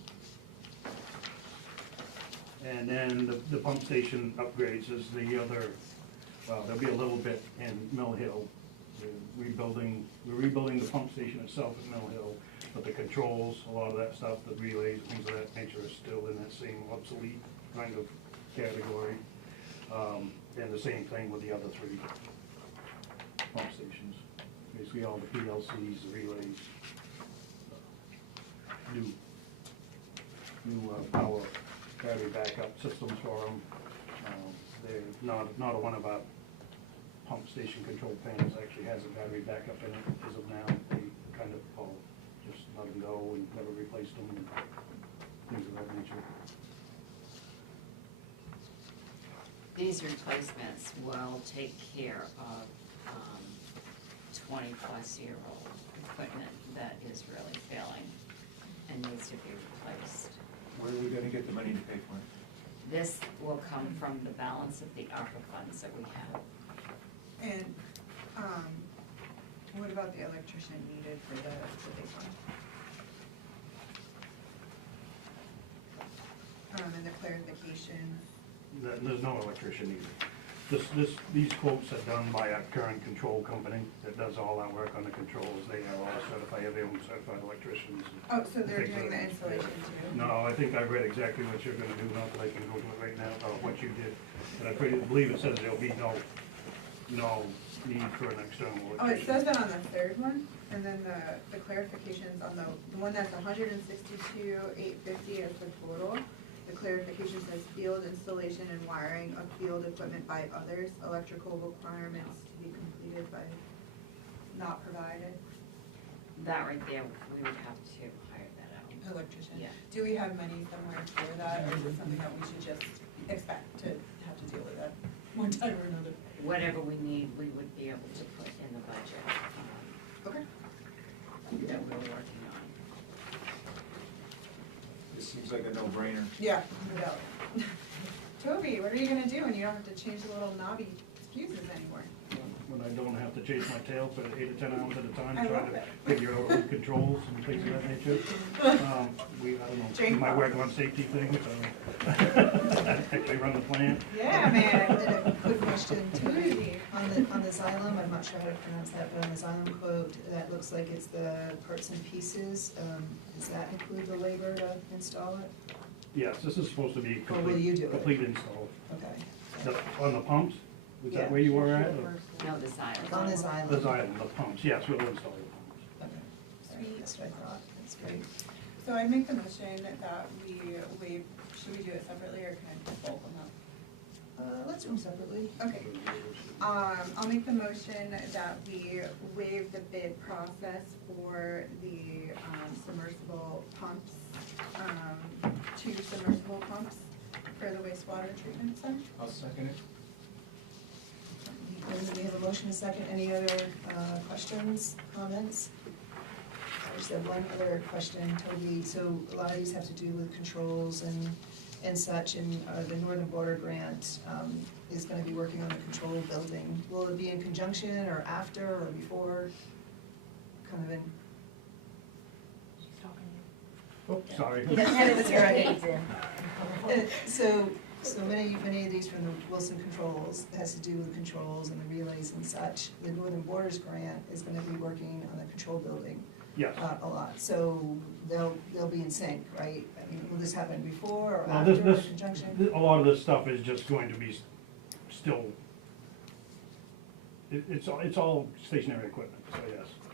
And then the pump station upgrades is the other, well, there'll be a little bit in Mill Hill. We're rebuilding the pump station itself at Mill Hill, but the controls, a lot of that stuff, the relays, things of that nature is still in that same obsolete kind of category. And the same thing with the other 3 pump stations. Basically all the PLCs, the relays, new power battery backup systems for them. They're not a one of our pump station control panels actually has a battery backup in it as of now. They kind of just let them go and never replaced them and things of that nature. These replacements will take care of 20-plus-year-old equipment that is really failing and needs to be replaced. Where are we gonna get the money to pay for it? This will come from the balance of the ARPA funds that we have. And, what about the electrician needed for the big one? And the clarification. There's no electrician either. These quotes are done by our current control company that does all our work on the controls. They are all certified, everyone certified electricians. Oh, so they're doing the installation too? No, I think I read exactly what you're gonna do, not that I can go to it right now, about what you did. But I believe it says there'll be no need for an external electrician. Oh, it says that on the 3rd one, and then the clarifications on the one that's 162,850 is the total. The clarification says field installation and wiring of field equipment by others, electrical requirements to be completed by not provided. That right there, we would have to hire that out. electrician. Yeah. Do we have money somewhere for that, or is it something that we should just expect to have to deal with at one time or another? Whatever we need, we would be able to put in the budget, Okay. that we're working on. This seems like a no-brainer. Yeah, no doubt. Toby, what are you gonna do when you don't have to change the little knobby fuses anymore? When I don't have to chase my tail for 8 or 10 hours at a time, I trying love to it. figure out root controls and things of that nature. I don't know, Jane you might Fonda. work on safety things, actually run the plant. Yeah, man. And a quick question, Toby, on the xylem, I'm not sure how to pronounce that, but on the xylem quote, that looks like it's the parts and pieces. Does that include the labor to install it? Yes, this is supposed to be Or will you do it? complete install. Okay. On the pumps, is Yeah. that where you were at? or- No, the silence. On the xylem. The xylem, the pumps, yes, we'll install the pumps. Okay. That's what I thought, that's great. So I make the motion that we waive, should we do it separately or can I just both of them up? Let's do them separately. Okay. I'll make the motion that we waive the bid process for the submersible pumps, 2 submersible pumps for the wastewater treatment center. I'll second it. We have a motion and a second. Any other questions, comments? I just have one other question, Toby. So a lot of these have to do with controls and such, and the Northern Border Grant is gonna be working on the control building. Will it be in conjunction or after or before? Kind of in, She's talking Oh, sorry. to you. He doesn't have his hearing aids in. so many of these from the Wilson Controls has to do with controls and the relays and such. The Northern Borders Grant is gonna be working on the control building Yes. a lot, so they'll be in sync, right? I mean, will this happen before or Well, after, or this, in conjunction? a lot of this stuff is just going to be still, it's all stationary equipment, so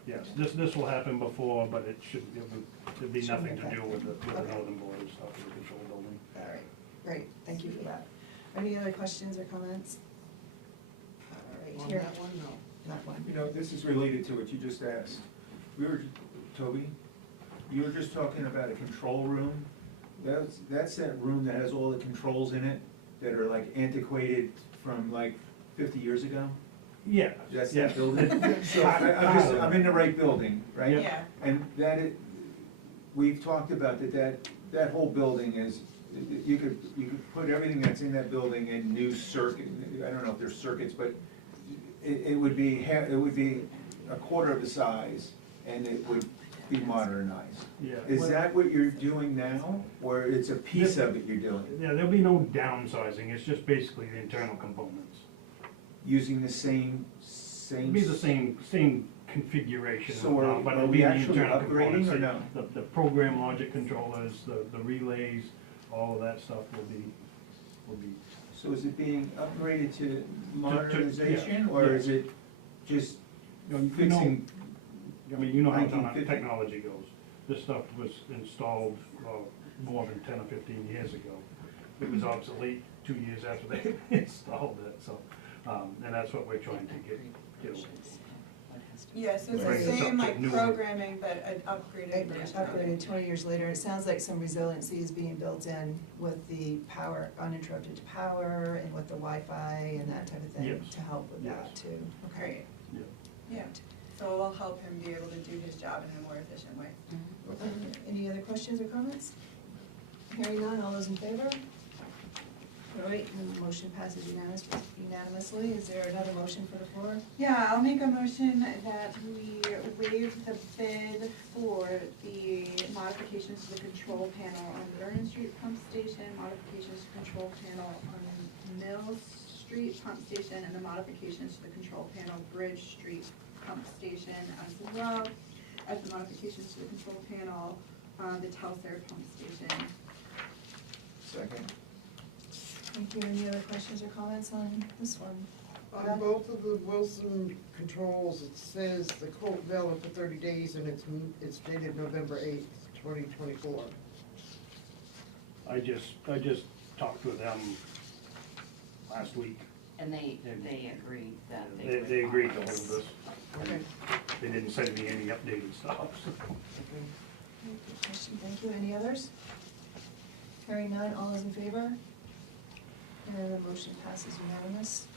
yes. This will happen before, but it'd be nothing to do with the Okay. Northern Border stuff, the control building. All right, great, thank you for that. Any other questions or comments? All right, On here, that one, no. not one. You know, this is related to what you just asked. Toby, you were just talking about a control room. That's that room that has all the controls in it that are like antiquated from like 50 years ago? Yeah. That's yeah. that building? So I'm in the right building, right? Yeah. And we've talked about that whole building is, you could put everything that's in that building in new circuit, I don't know if there's circuits, but it would be a quarter of the size and it would be modernized. Yeah. Is that what you're doing now, or it's a piece of it you're doing? Yeah, there'll be no downsizing, it's just basically the internal components. Using the same? It'll be the same configuration, So are but are it'll we be the actually internal upgrading components. or no? The program logic controllers, the relays, all of that stuff will be, So is it being upgraded to modernization, yeah, or yeah. is it just you know, fixing? I mean, you know how 1950. technology goes. This stuff was installed more than 10 or 15 years ago. It was obsolete 2 years after they installed it, so, and that's what we're trying to get away from. Yeah, so it's Bring the this up same to like new- programming, but an upgraded version. Upgraded 20 years later, it sounds like some resiliency is being built in with the power, uninterrupted power, and with the Wi-Fi and that type of thing Yes. to help with that Yes. too. Great, Yeah. yeah. So it'll help him be able to do his job in a more efficient way. Any other questions or comments? Hearing none, all those in favor? All right, and the motion passes unanimously. Is there another motion for the floor? Yeah, I'll make a motion that we waive the bid for the modifications to the control panel on Vernon Street Pump Station, modifications to control panel on Mill Street Pump Station, and the modifications to the control panel Bridge Street Pump Station, as well as the modifications to the control panel on the Telfair Pump Station. Second. Thank you. Any other questions or comments on this one? On both of the Wilson controls, it says the quote valid for 30 days and it's dated November 8th, 2024. I just talked with them last week. And they agreed that they would. They agreed to honor hold us. this. Okay. They didn't send me any updated stuff. Okay. Good question, thank you. Any others? Hearing none, all those in favor? And the motion passes unanimous.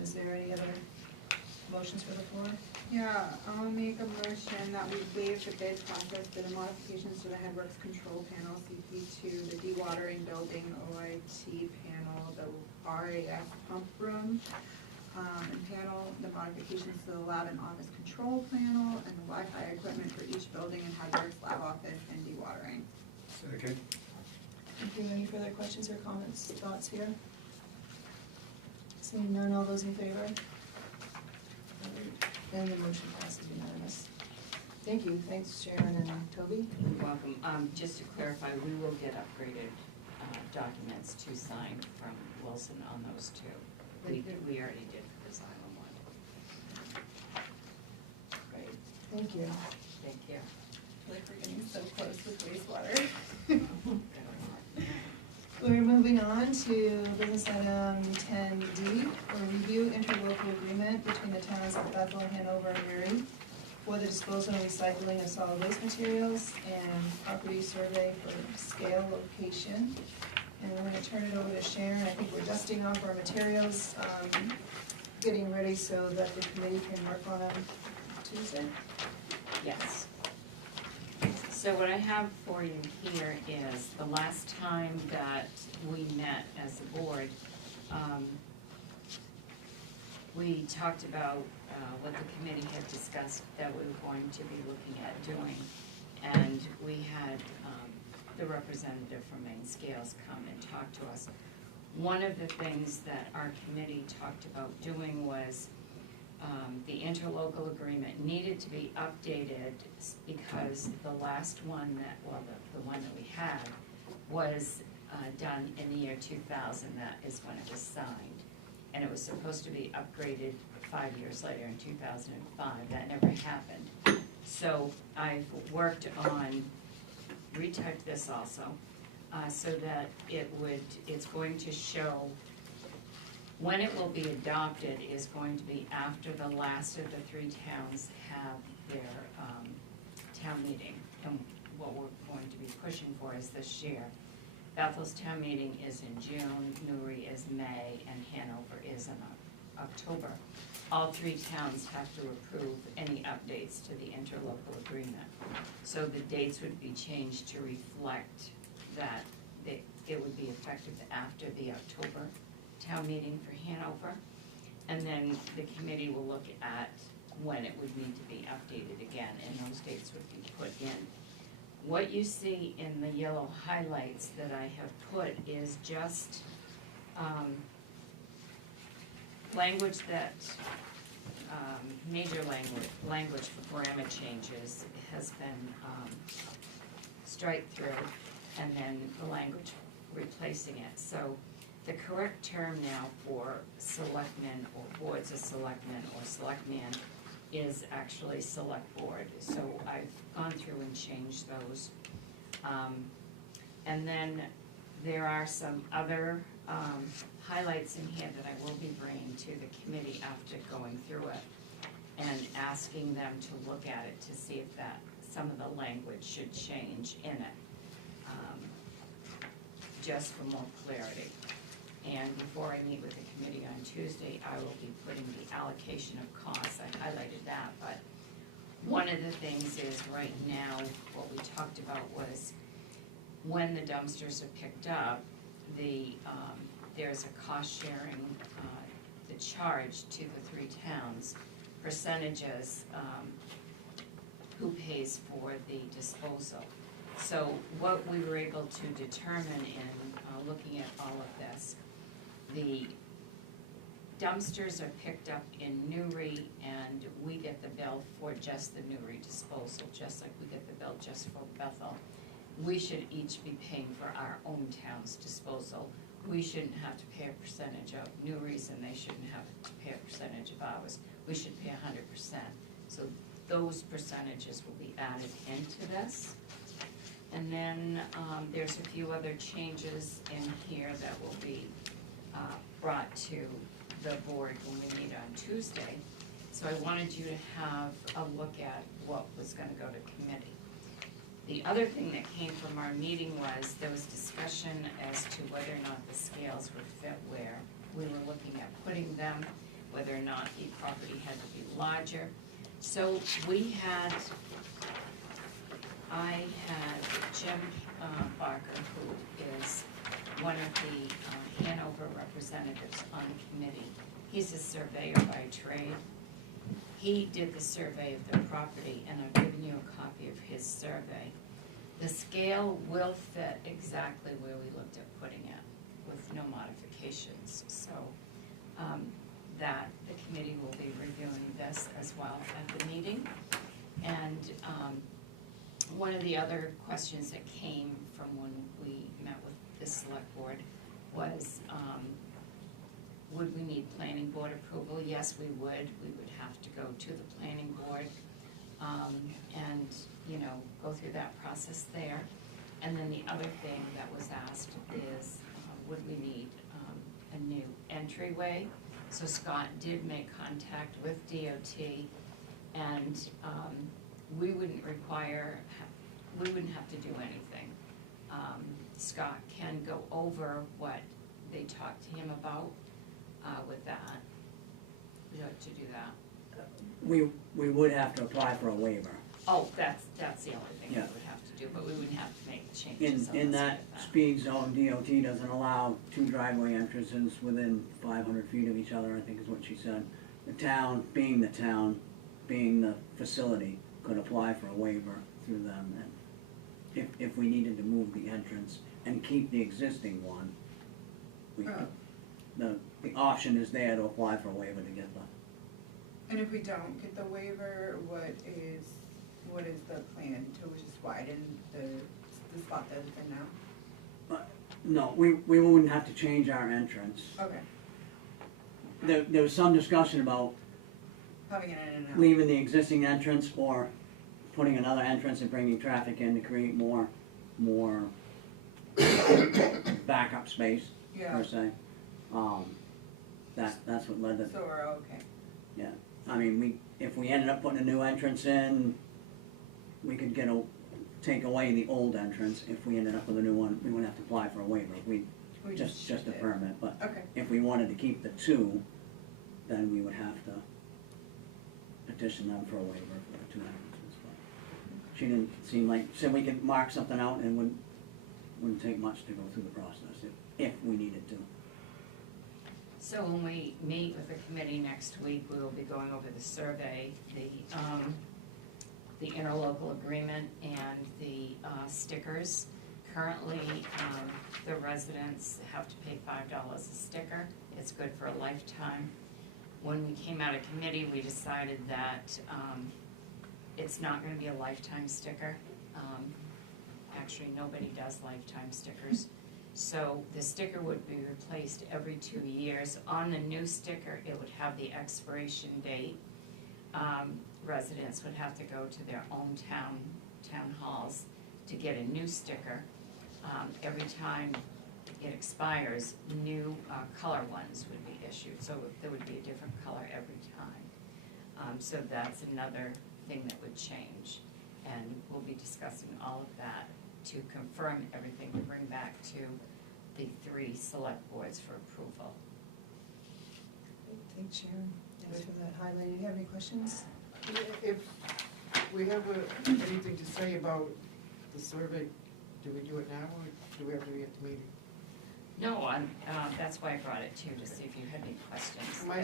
Is there any other motions for the floor? Yeah, I'll make a motion that we waive the bid process for the modifications to the headworks control panel, CP2, the dewatering building, OIT panel, the RAF pump room, and panel, the modifications to the lab and office control panel, and the Wi-Fi equipment for each building and headworks, lab office, and dewatering. Second. Thank you. Any further questions or comments, thoughts here? Seeing none, all those in favor? Then the motion passes unanimous. Thank you. Thanks, Sharon and Toby. You're welcome. Just to clarify, we will get upgraded documents to sign from Wilson on those two. We already did for the Xylem one. Great. Thank you. Thank you. Like we're getting so close with wastewater. We're moving on to business item 10D, a review interlocal agreement between the towns of Bethel, Hanover, and Erie for the disposal and recycling of solid waste materials and property survey for scale location. And I'm gonna turn it over to Sharon. I think we're dusting off our materials, getting ready so that the committee can work on them Tuesday. Yes. So what I have for you here is the last time that we met as a board, we talked about what the committee had discussed that we were going to be looking at doing. And we had the representative from Maine Scales come and talk to us. One of the things that our committee talked about doing was the interlocal agreement needed to be updated because the last one that, well, the one that we had was done in the year 2000, that is when it was signed. And it was supposed to be upgraded 5 years later in 2005, that never happened. So I've worked on, retyped this also, so that it's going to show when it will be adopted is going to be after the last of the three towns have their town meeting. And what we're going to be pushing for is this year. Bethel's town meeting is in June, Newry is May, and Hanover is in October. All three towns have to approve any updates to the interlocal agreement. So the dates would be changed to reflect that it would be effective after the October town meeting for Hanover, and then the committee will look at when it would need to be updated again, and those dates would be put in. What you see in the yellow highlights that I have put is just language that, major language for grammar changes has been striked through, and then the language replacing it. So the correct term now for selectmen or boards of selectmen or selectman is actually select board. So I've gone through and changed those. And then there are some other highlights in here that I will be bringing to the committee after going through it and asking them to look at it to see if that some of the language should change in it, just for more clarity. And before I meet with the committee on Tuesday, I will be putting the allocation of costs. I highlighted that, but one of the things is right now, what we talked about was when the dumpsters are picked up, there's a cost sharing, the charge to the three towns, percentages, who pays for the disposal. So what we were able to determine in looking at all of this, the dumpsters are picked up in Newry, and we get the bill for just the Newry disposal, just like we get the bill just for Bethel. We should each be paying for our own town's disposal. We shouldn't have to pay a percentage of Newry's, and they shouldn't have to pay a percentage of ours. We should pay 100%. So those percentages will be added into this. And then there's a few other changes in here that will be brought to the board when we meet on Tuesday. So I wanted you to have a look at what was going to go to committee. The other thing that came from our meeting was there was discussion as to whether or not the scales would fit where we were looking at putting them, whether or not the property had to be larger. So I had Jim Barker, who is one of the Hanover representatives on the committee. He's a surveyor by trade. He did the survey of the property, and I've given you a copy of his survey. The scale will fit exactly where we looked at putting it, with no modifications. So that the committee will be reviewing this as well at the meeting. And one of the other questions that came from when we met with the select board was, would we need planning board approval? Yes, we would. We would have to go to the planning board and, go through that process there. And then the other thing that was asked is, would we need a new entryway? So Scott did make contact with DOT, and we wouldn't have to do anything. Scott can go over what they talked to him about with that. Would you like to do that? We would have to apply for a waiver. Oh, that's the only thing we Yeah. would have to do, but we wouldn't have to make changes. In that speed zone, DOT doesn't allow two driveway entrances within 500 feet of each other, I think is what she said. The town, being the facility, could apply for a waiver through them, and if we needed to move the entrance and keep the existing one, we could, the option is there to apply for a waiver to get the. And if we don't get the waiver, what is the plan to just widen the spot that it's in now? No, we wouldn't have to change our entrance. Okay. There was some discussion about Having it in and out. leaving the existing entrance or putting another entrance and bringing traffic in to create more backup space, Yeah. per se. That's what led to, So we're okay. yeah. I mean, if we ended up putting a new entrance in, we could take away the old entrance. If we ended up with a new one, we wouldn't have to apply for a waiver. We just a permit, but Okay. if we wanted to keep the two, then we would have to petition them for a waiver for the two entrances. But she didn't seem like, said we could mark something out and wouldn't take much to go through the process if we needed to. So when we meet with the committee next week, we will be going over the survey, the interlocal agreement, and the stickers. Currently, the residents have to pay $5 a sticker. It's good for a lifetime. When we came out of committee, we decided that it's not gonna be a lifetime sticker. Actually, nobody does lifetime stickers. So the sticker would be replaced every 2 years. On the new sticker, it would have the expiration date. Residents would have to go to their own town halls to get a new sticker. Every time it expires, new color ones would be issued, so there would be a different color every time. So that's another thing that would change, and we'll be discussing all of that to confirm everything to bring back to the 3 select boards for approval. Thanks, Sharon. Thanks for that highlight. Do you have any questions? If we have anything to say about the survey, do we do it now, or do we have to be at the meeting? No, that's why I brought it to you, to see if you had any questions. My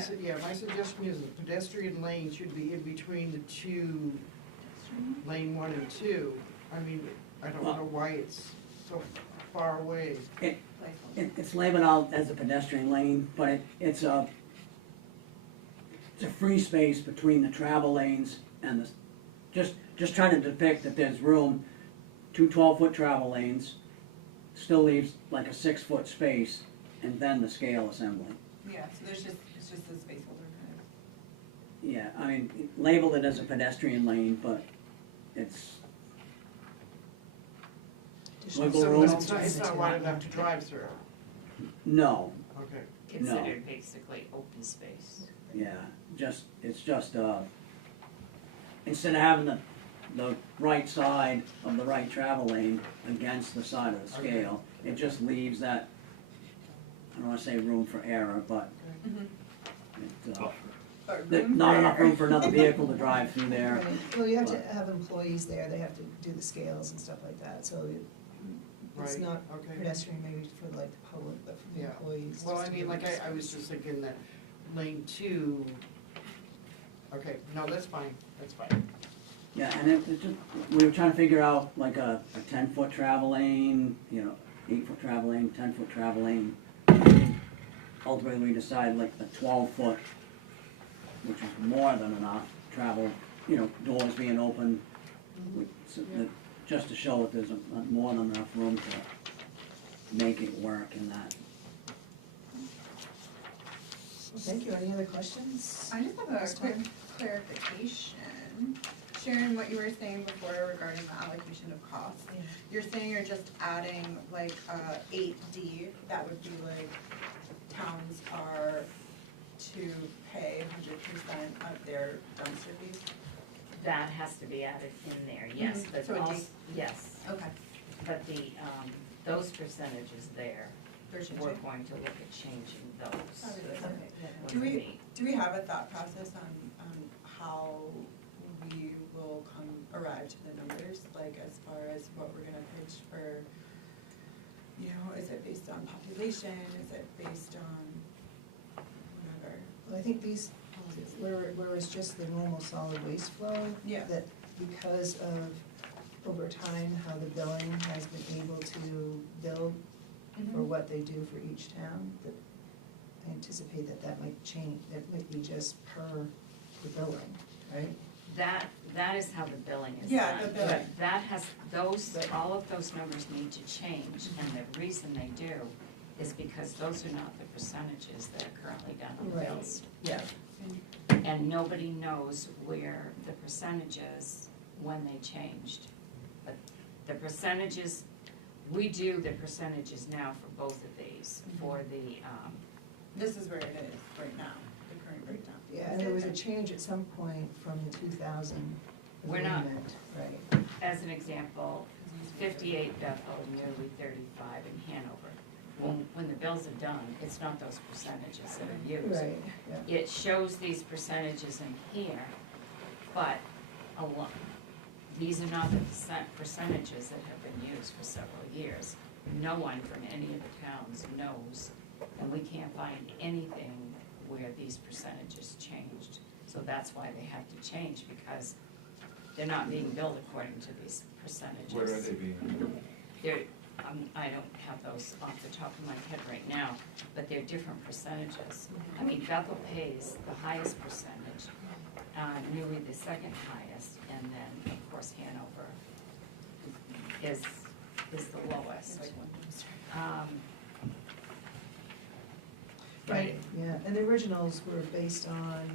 suggestion is the pedestrian lane should be in between the two, lane 1 and 2. I mean, I don't know why it's so far away. It's labeled out as a pedestrian lane, but it's a free space between the travel lanes and just trying to depict that there's room, 2 12-foot travel lanes, still leaves like a 6-foot space, and then the scale assembly. Yeah, so it's just the space holder kind of. Yeah, I mean, labeled it as a pedestrian lane, but it's wiggle So room. it's not wide enough to drive through? No, Okay. Considered basically open space. yeah, it's just, instead of having the right side of the right travel lane against the side of the scale. It just leaves that, I don't wanna say room for error, but it, But there's room not for enough error. room for another vehicle to drive through there. Right. Well, you have to have employees there, they have to do the scales and stuff like that, so it's Right, not okay. pedestrian maybe for like the public, but for the Yeah. employees. Well, just I to mean, do like, the I was scales. just thinking that lane 2, okay, no, that's fine, that's fine. Yeah, and it just, we were trying to figure out like a 10-foot travel lane, 8-foot travel lane, 10-foot travel lane. Ultimately, we decided like a 12-foot, which is more than enough travel, doors being open, just to show that there's more than enough room to make it work in that. Thank you, any other questions? I just have a This quick time? clarification. Sharon, what you were saying before regarding the allocation of costs, you're saying you're just adding like 8D, that would be like towns are to pay 100% of their dumpster fees? That has to be added in there, yes, Mhm. but So a also, D. yes, Okay. but the, those percentages there, They're we're changing. going to look at changing those. Okay. With the- Do we have a thought process on how we will arrive to the numbers, like as far as what we're gonna pitch for, is it based on population, is it based on whatever? Well, I think these, where it's just the normal solid waste flow. Yeah. That because of, over time, how the billing has been able to bill for what they do for each town, that I anticipate that might change, that might be just per the billing, right? That is how the billing is done. Yeah, the billing. But that has, all of those numbers need to change, and the reason they do is because those are not the percentages that are currently done on the Right. bills. Yeah. And nobody knows where the percentages, when they changed. But the percentages, we do the percentages now for both of these, for the, This is where it is right now, the current breakdown. Yeah, and there was a change at some point from the 2000 We're not- agreement, right? as an example, 58 Bethel, nearly 35 in Hanover. When the bills are done, it's not those percentages that are used. Right, yeah. It shows these percentages in here, but these are not the percentages that have been used for several years. No one from any of the towns knows, and we can't find anything where these percentages changed. So that's why they have to change, because they're not being billed according to these percentages. Where are they being? They're, I don't have those off the top of my head right now, but they're different percentages. I mean, Bethel pays the highest percentage, Newry the second highest, and then, of course, Hanover is the lowest. Right, yeah, and the originals were based on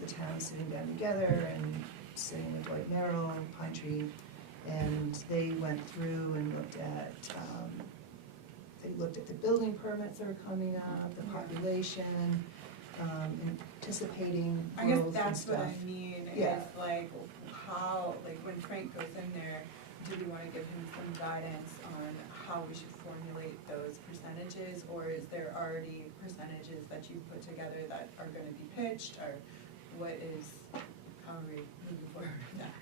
the town sitting down together and sitting with Dwight Merrill and Pine Tree, and they went through and looked at, the building permits that were coming up, the population, anticipating I guess growth and that's what stuff. I mean, Yeah. is like how, like when Frank goes in there, do we wanna give him some guidance on how we should formulate those percentages? Or is there already percentages that you've put together that are gonna be pitched, or how are we moving forward with that?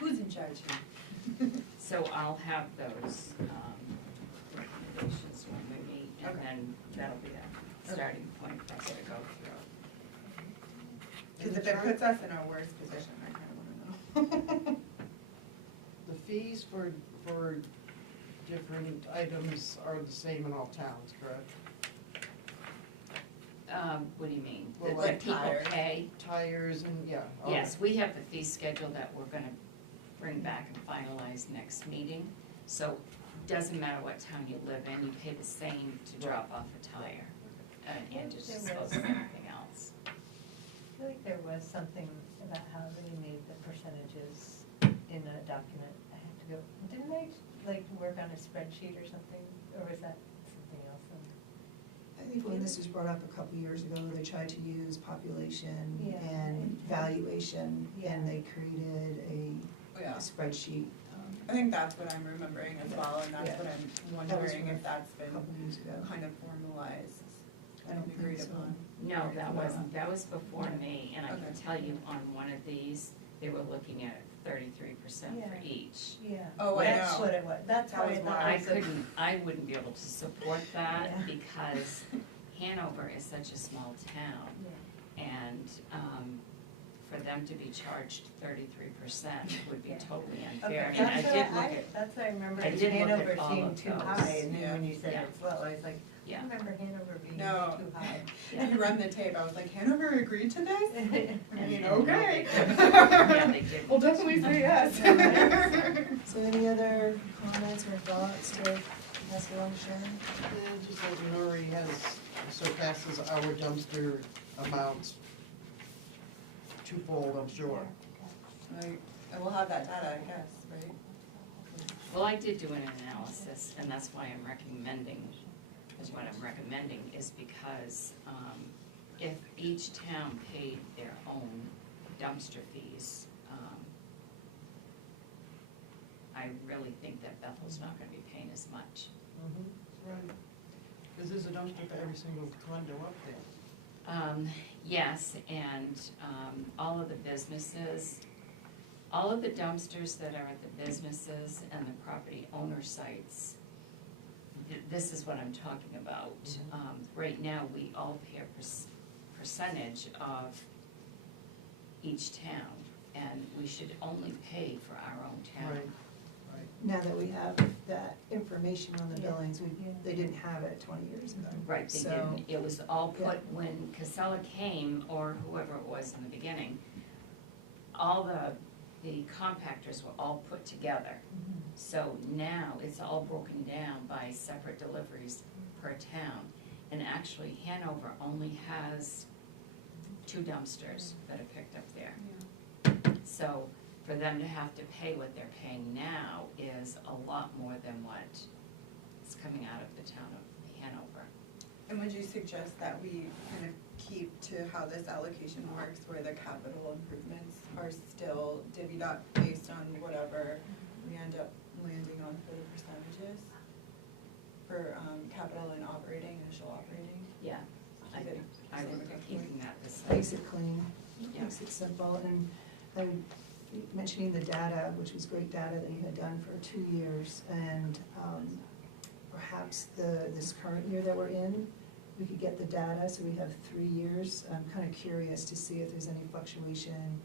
Who's in charge here? So I'll have those recommendations when we meet, and Okay. then that'll be a starting point for us to go through. Cause if it puts us in a worse position, I kinda wanna know. The fees for different items are the same in all towns, correct? What do you mean? Well, That like people tires. pay? Tires and, yeah. all Yes, that. we have the fee schedule that we're gonna bring back and finalize next meeting. So, doesn't matter what town you live in, you pay the same to drop off a tire, and to dispose of anything else. I feel like there was something about how they made the percentages in a document. I have to go, didn't they like work on a spreadsheet or something, or was that something else? think when this was brought up a couple years ago, they tried to use population Yeah. and valuation, Yeah. and they created a Yeah, spreadsheet, I think that's what I'm remembering as well, and that's Yeah. what I'm That was wondering from if that's a been couple years ago. kind of formalized I don't and think agreed so. upon. No, that wasn't, that was before me, and I can Okay. tell you on one of these, they were looking at 33% for Yeah. each. Yeah. Oh, I That's know. what it was, that's That why I was thought. why. I it was a- I wouldn't be able to support that Yeah. because Hanover is such a small town. Yeah. And, for them to be charged 33% would be Yeah. totally Okay, unfair. And I that's did what look at, that's what I remember, I did look at Hanover all seemed of too those. high, and then when you said Yeah. it's low, I was like, I yeah. remember Hanover being No. too high. If you run the tape, I was like, Hanover agreed to this? I mean, And okay. Yeah, they did. We'll definitely say yes. So any other comments or thoughts to pass along to Sharon? And just like Nori has surpasses our dumpster amounts twofold, I'm sure. And we'll have that data, I guess, right? Well, I did do an analysis, and that's why I'm recommending, is what I'm recommending, is because, if each town paid their own dumpster fees, I really think that Bethel's not gonna be paying as much. Right. Because there's a dumpster for every single condo up there. Yes, and, all of the businesses, all of the dumpsters that are at the businesses and the property owner sites, this is what I'm talking about. Right now, we all pay a percentage of each town, and we should only pay for our own town. Right, right. Now that we have that information on the Yeah. billings, Yeah. they didn't have it 20 years ago. Right, they So- didn't, it was all Yeah. put, when Casella came, or whoever it was in the beginning, all the compactors were all put together. So now it's all broken down by separate deliveries per town. And actually Hanover only has 2 dumpsters that are picked up there. So for them to have to pay what they're paying now is a lot more than what is coming out of the town of Hanover. And would you suggest that we kind of keep to how this allocation works, where the capital improvements are still divvied up based on whatever we end up landing on for the percentages? For, capital and operating, initial operating? Yeah, I Keep it- I would be keeping that the same. Makes it clean, Yeah. makes it simple, and mentioning the data, which was great data that you had done for 2 years, and perhaps this current year that we're in, we could get the data, so we have 3 years. I'm kind of curious to see if there's any fluctuation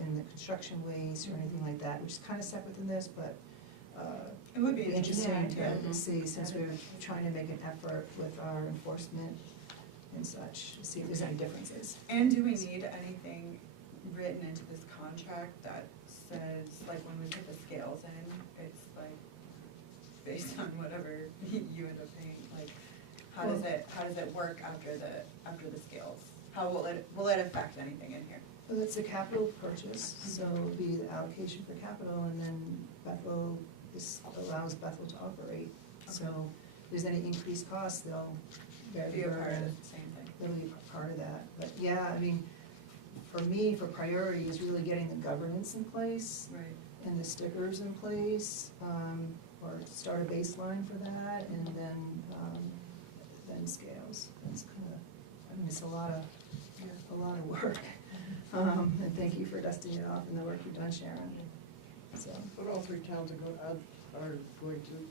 in the construction waste or anything like that, which is kind of separate than this, but It would be it'd be interesting interesting, to yeah. see, since we're trying to make an effort with our enforcement and such, to see if there's any differences. And do we need anything written into this contract that says, like, when we put the scales in, it's like, based on whatever you end up paying, like, how does it work after the scales? How will it affect anything in here? Well, it's a capital purchase, so it'll be the allocation for capital, and then Bethel, this allows Bethel to operate. So if there's any increased costs, they'll bear the Be a part of burden. the same thing. It'll be part of that. But yeah, I mean, for me, for priority is really getting the governance in place Right. and the stickers in place, or start a baseline for that, and then scales. That's kind of, I mean, it's a lot of work. And thank you for dusting it off and the work you've done, Sharon. So, But all 3 towns are going to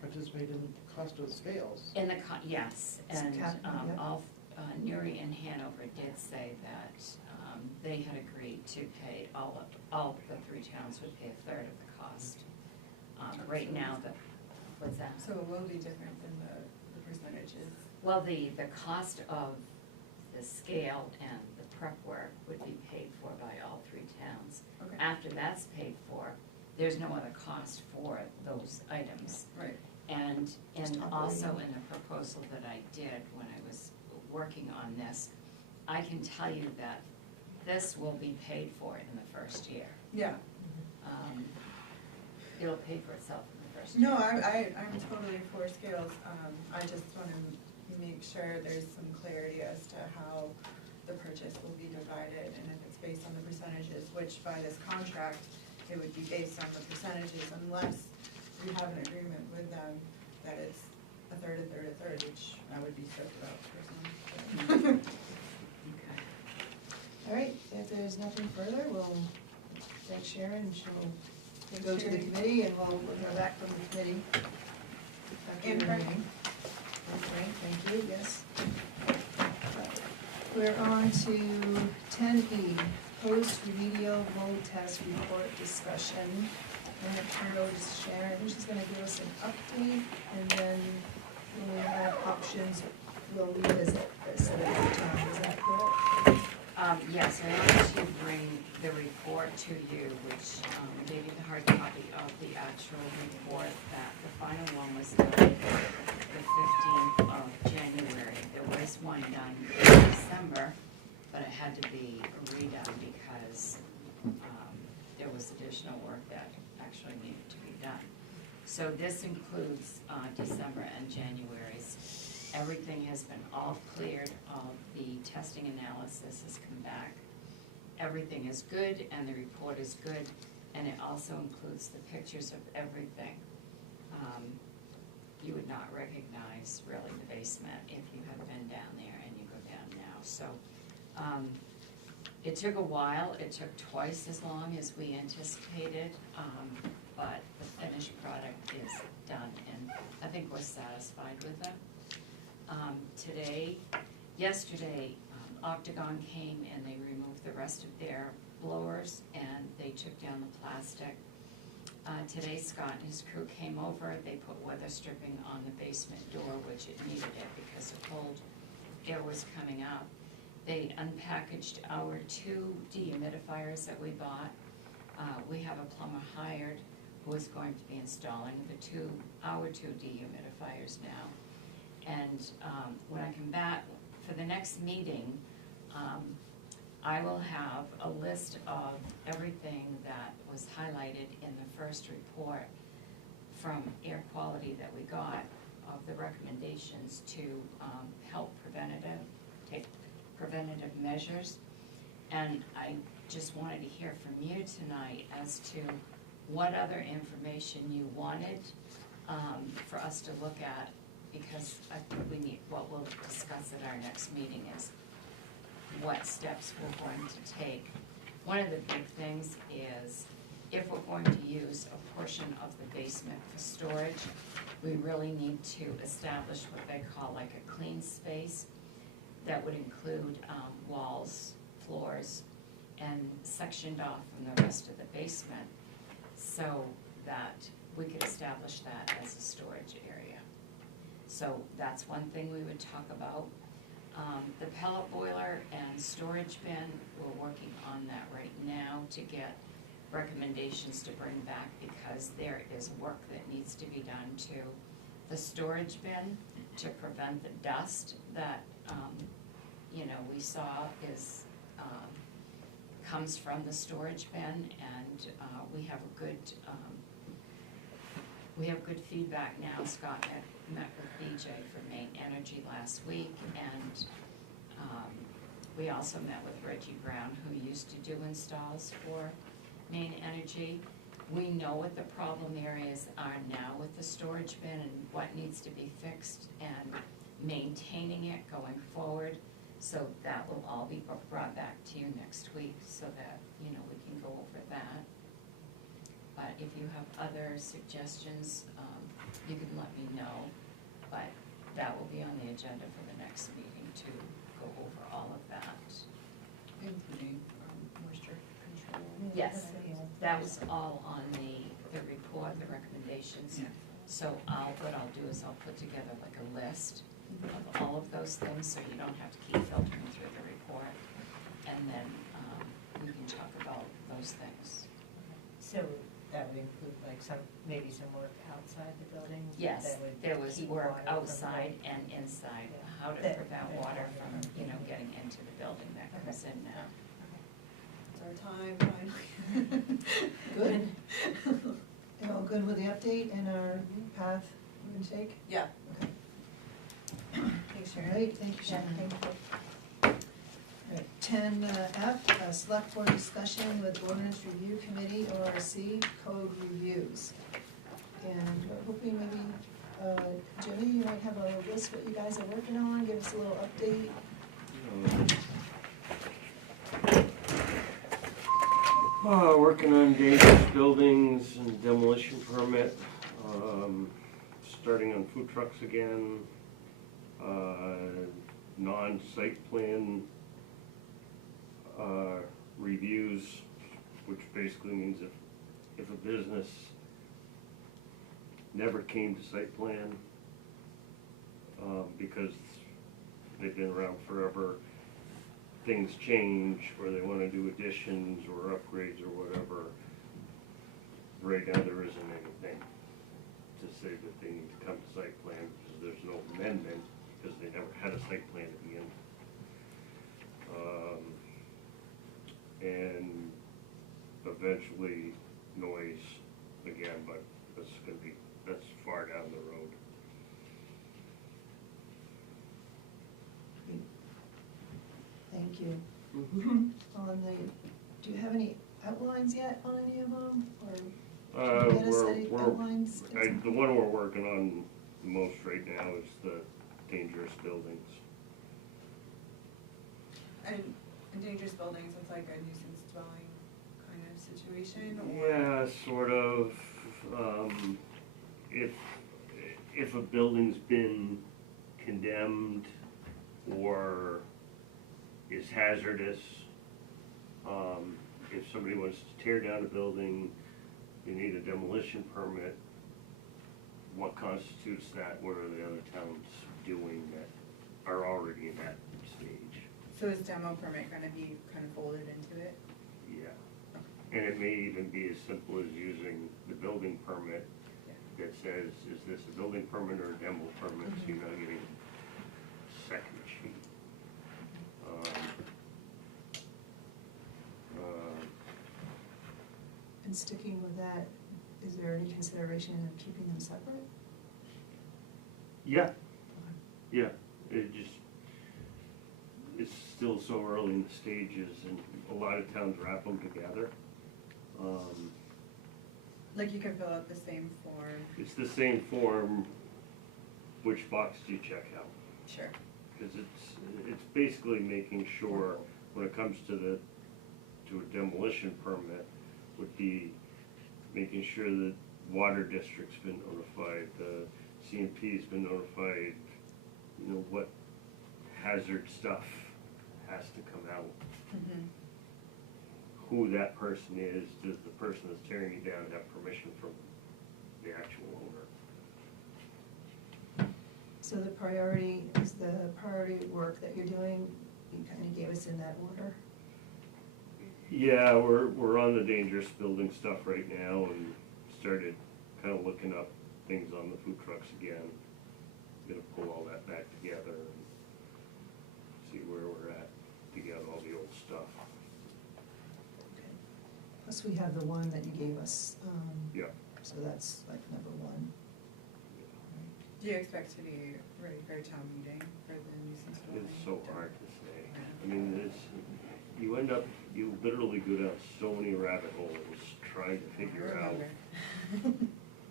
participate in the cost of the scales. In the, yes, It's and capital, yeah. all, Newry and Hanover did say that they had agreed to pay, all the 3 towns would pay a third of the cost. Right now, what's that? So it will be different than the percentages. Well, the cost of the scale and the prep work would be paid for by all 3 towns. Okay. After that's paid for, there's no other cost for those items. Right. And Just also operating. in the proposal that I did when I was working on this, I can tell you that this will be paid for in the first year. Yeah. It'll pay for itself in the first year. No, I'm totally for scales. I just want to make sure there's some clarity as to how the purchase will be divided, and if it's based on the percentages, which by this contract, it would be based on the percentages unless we have an agreement with them that it's a third, which I would be stoked about personally. All right, if there's nothing further, we'll thank Sharon, she'll go to the committee, and we'll go back from the committee. And Frank. And Frank, thank you, yes. We're on to 10E, post-remedial mold test report discussion. I'm gonna turn it over to Sharon, she's gonna give us an update, and then when we have options, we'll revisit this at another time, is that correct? Yes, I wanted to bring the report to you, which gave you the hard copy of the actual report that the final one was done the 15th of January. There was one done in December, but it had to be redone because there was additional work that actually needed to be done. So this includes December and January's. Everything has been all cleared, all the testing analysis has come back. Everything is good and the report is good, and it also includes the pictures of everything. You would not recognize really the basement if you have been down there and you go down now. So it took a while, it took twice as long as we anticipated, but the finished product is done and I think we're satisfied with it. Yesterday, Octagon came and they removed the rest of their blowers and they took down the plastic. Today, Scott and his crew came over, they put weather stripping on the basement door, which it needed it because the cold air was coming up. They unpackaged our 2 dehumidifiers that we bought. We have a plumber hired who is going to be installing our two dehumidifiers now. And when I come back for the next meeting, I will have a list of everything that was highlighted in the first report from air quality that we got, of the recommendations to help take preventative measures. And I just wanted to hear from you tonight as to what other information you wanted for us to look at, because I think we need, what we'll discuss at our next meeting is what steps we're going to take. One of the big things is if we're going to use a portion of the basement for storage, we really need to establish what they call like a clean space that would include walls, floors, and sectioned off from the rest of the basement so that we could establish that as a storage area. So that's one thing we would talk about. The pellet boiler and storage bin, we're working on that right now to get recommendations to bring back, because there is work that needs to be done to the storage bin to prevent the dust that we saw comes from the storage bin, and we have good feedback now. Scott met with BJ for Maine Energy last week, and we also met with Reggie Brown, who used to do installs for Maine Energy. We know what the problem areas are now with the storage bin and what needs to be fixed and maintaining it going forward. So that will all be brought back to you next week so that, we can go over that. But if you have other suggestions, you can let me know. But that will be on the agenda for the next meeting to go over all of that. Including moisture control. Yes, that was all on the report, the recommendations. Yeah. So what I'll do is I'll put together like a list of all of those things, so you don't have to keep filtering through the report. And then we can talk about those things. So that would include like maybe some work outside the building? Yes, that would there was keep work water from outside and inside, Yeah. how to That- prevent that water water. from, getting into the building that comes in now. It's our time finally. Good. You all good with the update and our path we're gonna take? Yeah. Okay. Thanks, Sharon. Great, thank you, Sharon. Thank you. All right, 10F, select board discussion with ordinance review committee, ORC, code reviews. And we're hoping maybe, Jimmy, you might have a list what you guys are working on, give us a little update. Working on dangerous buildings and demolition permit, starting on food trucks again, non-site plan reviews, which basically means if a business never came to site plan, because they've been around forever, things change, or they want to do additions or upgrades or whatever, right now there isn't anything to say that they need to come to site plan, because there's no amendment, because they never had a site plan to begin with. And eventually noise again, but that's far down the road. Thank you. On do you have any outlines yet on any of them, or can you get us any outlines? The one we're working on the most right now is the dangerous buildings. And in dangerous buildings, it's like a nuisance dwelling kind of situation, or? Yeah, sort of. If a building's been condemned or is hazardous, if somebody wants to tear down a building, you need a demolition permit. What constitutes that? What are the other towns doing that are already in that stage? So is demo permit gonna be kind of folded into it? Yeah. And it may even be as simple as using the building permit that says, is this a building permit or a demo permit? So you're not getting a second sheet. And sticking with that, is there any consideration of keeping them separate? Yeah. Yeah, it's still so early in the stages, and a lot of towns wrap them together. Like you can fill out the same form? It's the same form, which box do you check out? Sure. Because it's basically making sure, when it comes to a demolition permit, would be making sure that water district's been notified, the CMP's been notified, you know, what hazard stuff has to come out. Who that person is, does the person that's tearing you down have permission from the actual owner? So the priority is the priority work that you're doing, you kind of gave us in that order? Yeah, we're on the dangerous building stuff right now, and started kind of looking up things on the food trucks again. Gonna pull all that back together and see where we're at, together all the old stuff. Okay. Plus we have the one that you gave us, Yeah. so that's like number one. Do you expect to be ready for a town meeting for the nuisance dwelling? It's so hard to say. I mean, you literally go down so many rabbit holes trying to figure out,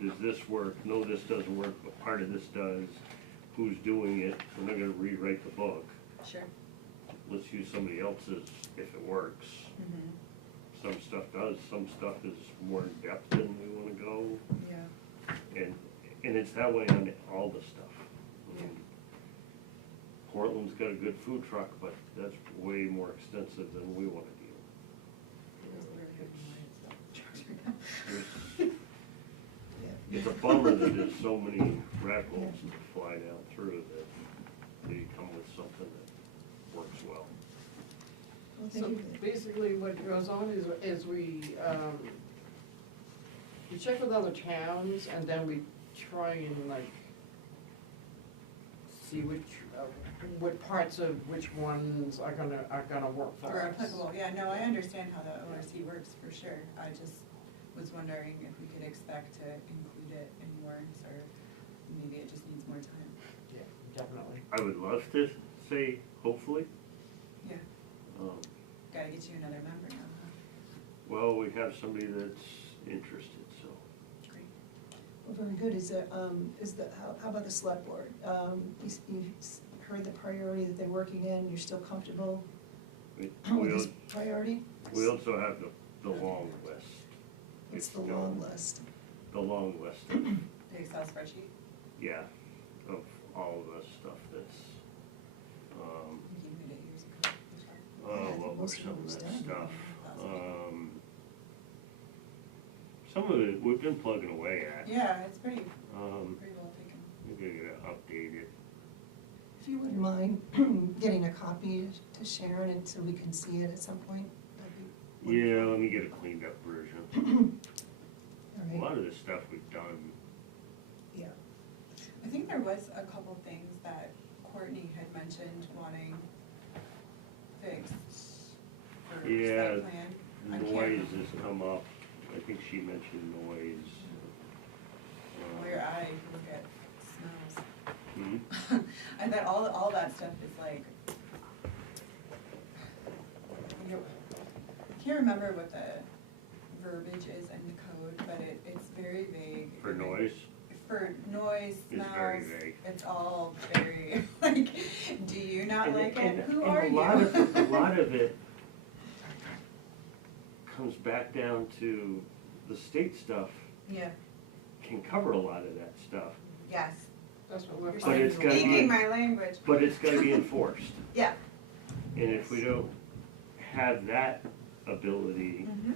does this work? No, this doesn't work, but part of this does. Who's doing it? We're not gonna rewrite the book. Sure. Let's use somebody else's if it works. Some stuff does, some stuff is more in depth than we wanna go. Yeah. And it's that way on all the stuff. I mean, Portland's got a good food truck, but that's way more extensive than we wanna do. It's a bummer that there's so many rat holes that fly down through that they come with something that works well. Well, thank So you. basically what goes on is we check with other towns, and then we try and like see what parts of which ones are gonna work for Or us. applicable, yeah, no, I understand how the ORC works for sure. I just was wondering if we could expect to include it in warrants, or maybe it just needs more time. Yeah, definitely. I would love to say hopefully. Yeah. Gotta get you another member now, huh? Well, we have somebody that's interested, so. Great. Well, very good. How about the select board? You've heard the priority that they're working in, you're still comfortable We, with this priority? we also have the long list. What's the You know, long list? The long list of, The Excel spreadsheet? yeah, of all of the stuff that's, You gave me that years ago. Yeah, I think what were most of some it of was that done. stuff? Some of it, we've been plugging away at. Yeah, it's pretty Um, well taken. Maybe I gotta update it. If you wouldn't mind getting a copy to Sharon and so we can see it at some point, that'd be Yeah, let me get a cleaned up version. all A right. lot of this stuff we've done. Yeah. I think there was a couple things that Courtney had mentioned wanting fixed for Yeah, site plan. I can't noise has come up. I think she mentioned noise. where I look at smells. Hmm? I bet all that stuff is like, I can't remember what the verbiage is in the code, but it's very vague. For noise? For noise, It's smells. very vague. It's all very, like, do you not like it? Who and are a you? lot of it comes back down to the state stuff Yeah, can cover a lot of that stuff, yes. That's what we're You're But it's gotta be- speaking my language. but it's gotta be enforced. Yeah. And if we don't have that ability, Mhm.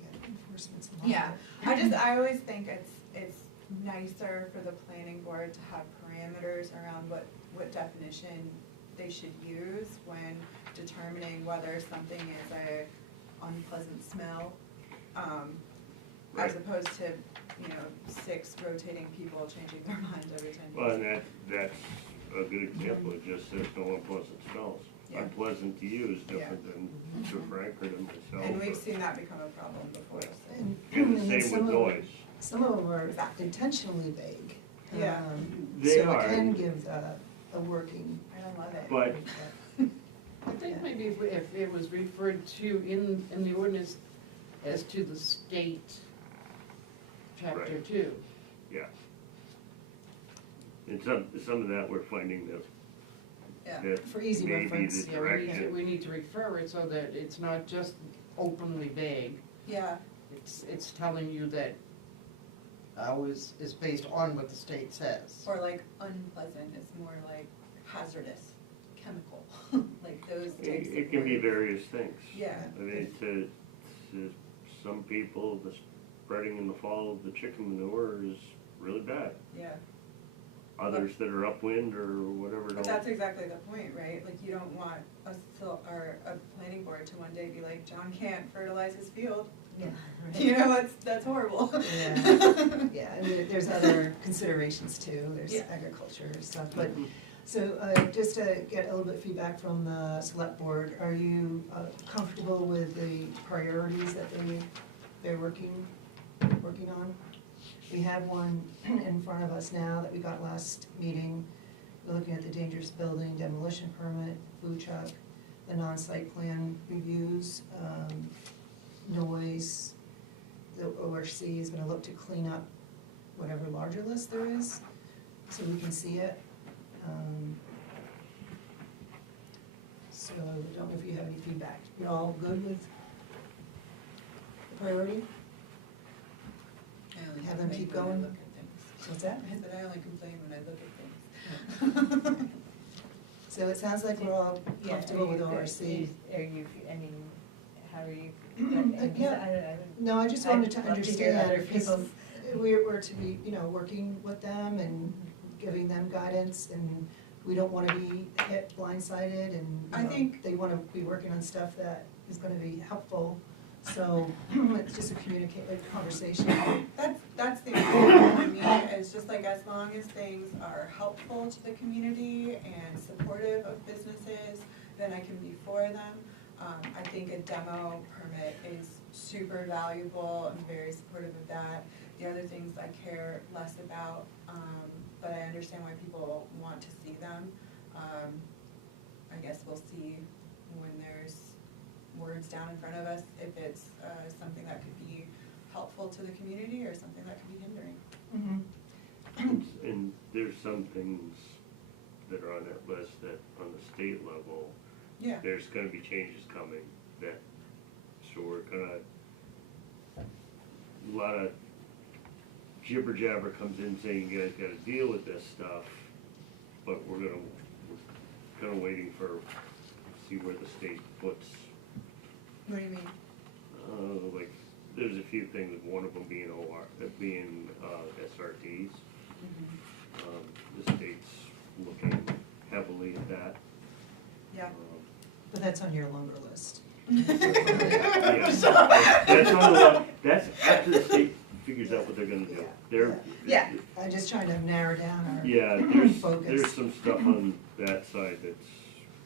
Yeah, enforcement's a lot. Yeah, I always think it's nicer for the planning board to have parameters around what definition they should use when determining whether something is a unpleasant smell, Right. as opposed to, 6 rotating people changing their minds every 10 years. well, and that's a good example. It just says no unpleasant smells. Yeah. Unpleasant to you is different than to Frank or to myself. And we've or- seen that become a problem before, so. And And the then same some with of them- noise. Some of them are intentionally vague. Yeah. They So are. it can give a working. I don't love it. But I think maybe if it was referred to in the ordinance as to the state chapter Right. 2. yeah. And some of that we're finding Yeah. that For easy maybe reference. the Yeah, direction. we need to refer it so that it's not just openly vague. Yeah, It's telling you that ours is based on what the state says. or like unpleasant is more like hazardous, chemical, like those types of It can be words. various things. Yeah. I mean, to some people, the spreading in the fall of the chicken manure is really bad. Yeah, Others that are upwind or whatever but don't. that's exactly the point, right? Like, you don't want a planning board to one day be like, John can't fertilize his field. Yeah. You know, that's horrible. Yeah. Yeah, and there's other considerations too, there's Yeah. agriculture and stuff, but, so, just to get a little bit of feedback from the select board, are you comfortable with the priorities that they're working on? We have one in front of us now that we got last meeting. We're looking at the dangerous building demolition permit, food truck, the non-site plan reviews, noise. The ORC is gonna look to clean up whatever larger list there is, so we can see it. So I don't know if you have any feedback. You all good with the priority? I only Have them complain keep when I going? look at things. What's that? I said I only complain when I look at things. So it sounds like we're all Yeah, comfortable with are you- ORC. Are you, I mean, how are you? Yeah. No, I just wanted to I'd love to hear other understand, because people's- we're to be, working with them and giving them guidance, and we don't wanna be hit blindsided, and, I think- they wanna be working on stuff that is gonna be helpful, so it's just a conversation. That's the important thing for me, is just like, as long as things are helpful to the community and supportive of businesses, then I can be for them. I think a demo permit is super valuable. I'm very supportive of that. The other things I care less about, but I understand why people want to see them. I guess we'll see when there's words down in front of us, if it's something that could be helpful to the community or something that could be hindering. And there's some things that are on that list that on the state level, Yeah. there's gonna be changes coming that, so we're gonna, a lot of jibber jabber comes in saying you guys gotta deal with this stuff, but we're kind of waiting for, see where the state puts, What do you mean? like, there's a few things, one of them being SRTs. The state's looking heavily at that. Yeah. But that's on your longer list. Yes. That's on the, that's after the state figures out what they're gonna do. They're. Yeah. I'm just trying to narrow down our Yeah, focus. there's some stuff on that side that's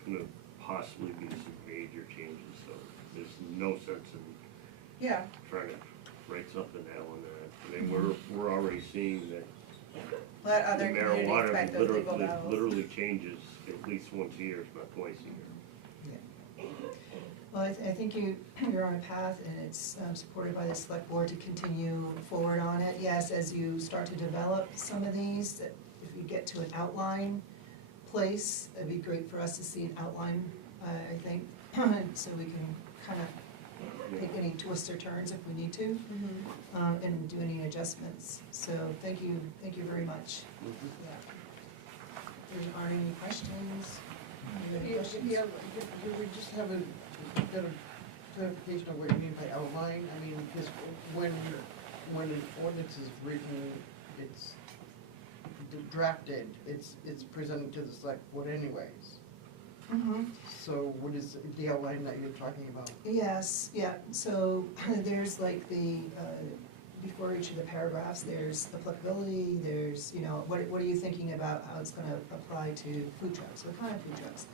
gonna possibly be some major changes, so there's no sense in Yeah. trying to write something now on that. I mean, we're already seeing that Let the other communities marijuana fight those legal literally battles. changes at least once a year, if not twice a year. Well, I think you're on a path, and it's supported by the select board to continue forward on it. Yes, as you start to develop some of these, that if you get to an outline place, it'd be great for us to see an outline, I think, so we can kind of take any twists or turns if we need to, and do any adjustments. So thank you very much. If there aren't any questions? Do you have any questions? Yeah, do we just have a bit of clarification of what you mean by outline? I mean, because when an ordinance is written, it's drafted, it's presented to the select board anyways. So what is the outline that you're talking about? Yes, yeah, so there's like the, before each of the paragraphs, there's applicability, there's, you know, what are you thinking about how it's gonna apply to food trucks, what kind of food trucks?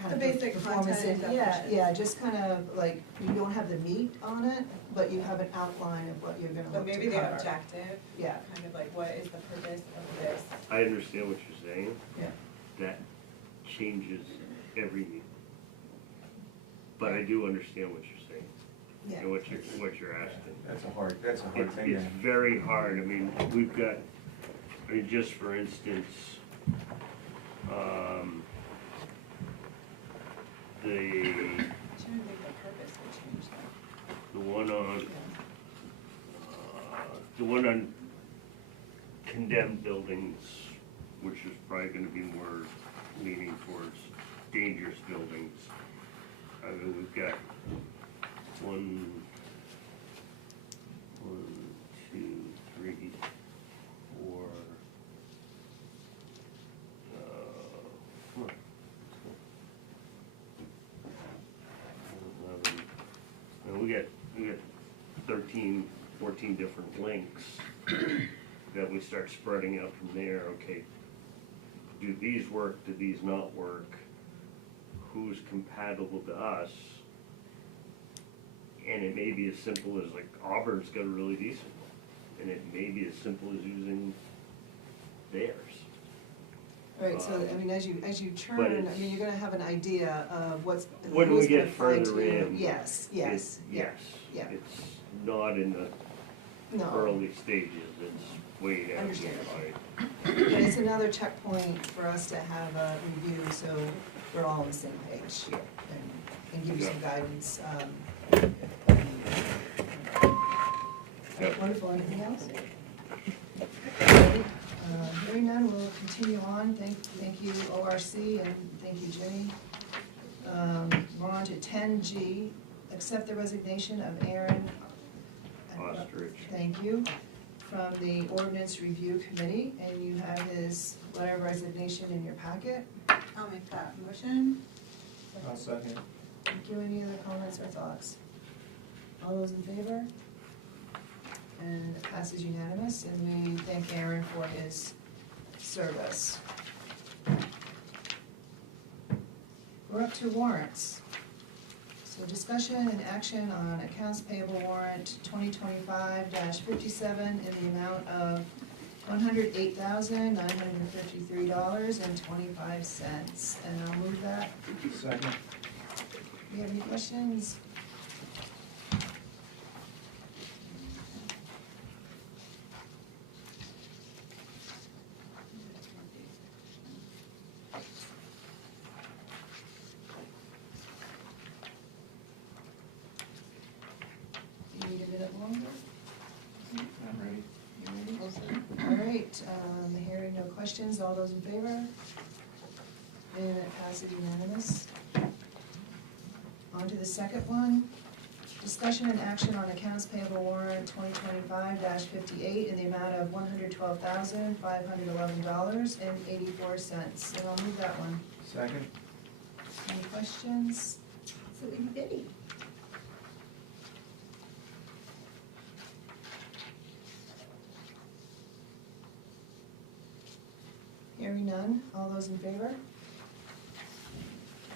Kind The of basic performance content and yeah, definitions. yeah, just kind of like, you don't have the meat on it, but you have an outline of what you're gonna But look to maybe the cover. objective, Yeah, kind of like what is the purpose of this? I understand what you're saying. yeah. That changes every meeting. But I do understand what you're saying, Yeah. and what you're asking. That's a hard thing. It's very hard. I mean, we've got, I mean, just for instance, Shouldn't think the purpose would change that. the one on condemned buildings, which is probably gonna be more leaning towards dangerous buildings. I mean, we've got one, two, three, four, come on. 11. And we got 13, 14 different links that we start spreading out from there. Okay, do these work, do these not work? Who's compatible to us? And it may be as simple as, like, Auburn's got a really decent one, and it may be as simple as using theirs. Right, so, I mean, as you churn, I mean, you're gonna have an idea of what's, When we who's gonna get fine further tune. in, Yes, yes, yeah, yeah. It's not in the No, early stages, it's way down the Understand. line. but it's another checkpoint for us to have a review, so we're all on the same page, and give you some guidance, Yep. Wonderful, anything else? Okay, hearing none, we'll continue on, thank you ORC, and thank you Jenny. We're on to 10G, accept the resignation of Aaron. Ostrich. Thank you, from the Ordinance Review Committee, and you have his letter of resignation in your packet. I'll make that motion. I'll second. Thank you, any other comments or thoughts? All those in favor? And it passes unanimous, and we thank Aaron for his service. We're up to warrants. So discussion and action on accounts payable warrant 2025-57 in the amount of $108,953.25. And I'll move that. Second. Do you have any questions? You need a minute longer? I'm ready. You ready? All right, hearing no questions, all those in favor? And it passes unanimous. On to the second one. Discussion and action on accounts payable warrant 2025-58 in the amount of $112,511.84. And I'll move that one. Second. Any questions? So itty bitty. Hearing none, all those in favor?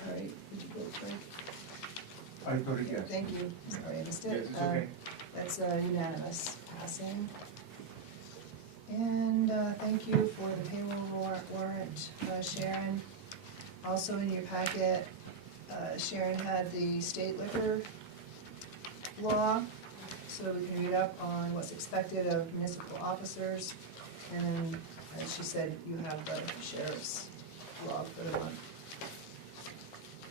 All right, did you vote for? I voted yes. Thank you, sorry, I missed it. Yes, it's okay. That's unanimous passing. And thank you for the payroll warrant, Sharon. Also in your packet, Sharon had the state liquor law, so we can read up on what's expected of municipal officers. And as she said, you have the sheriff's law for the month.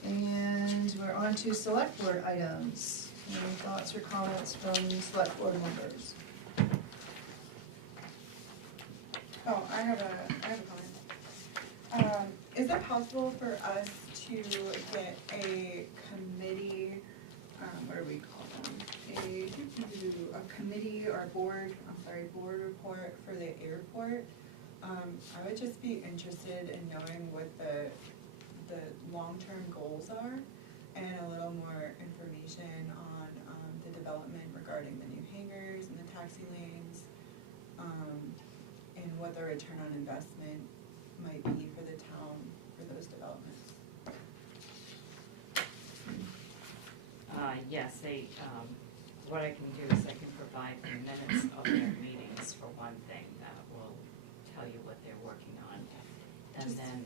And we're on to select board items. Any thoughts or comments from select board members? Oh, I have a comment. Is it possible for us to get a committee, what do we call them? A committee or board report for the airport? I would just be interested in knowing what the long-term goals are and a little more information on the development regarding the new hangars and the taxi lanes, and what the return on investment might be for the town for those developments. Yes, what I can do is I can provide the minutes of their meetings for one thing, that will tell you what they're working on. And then,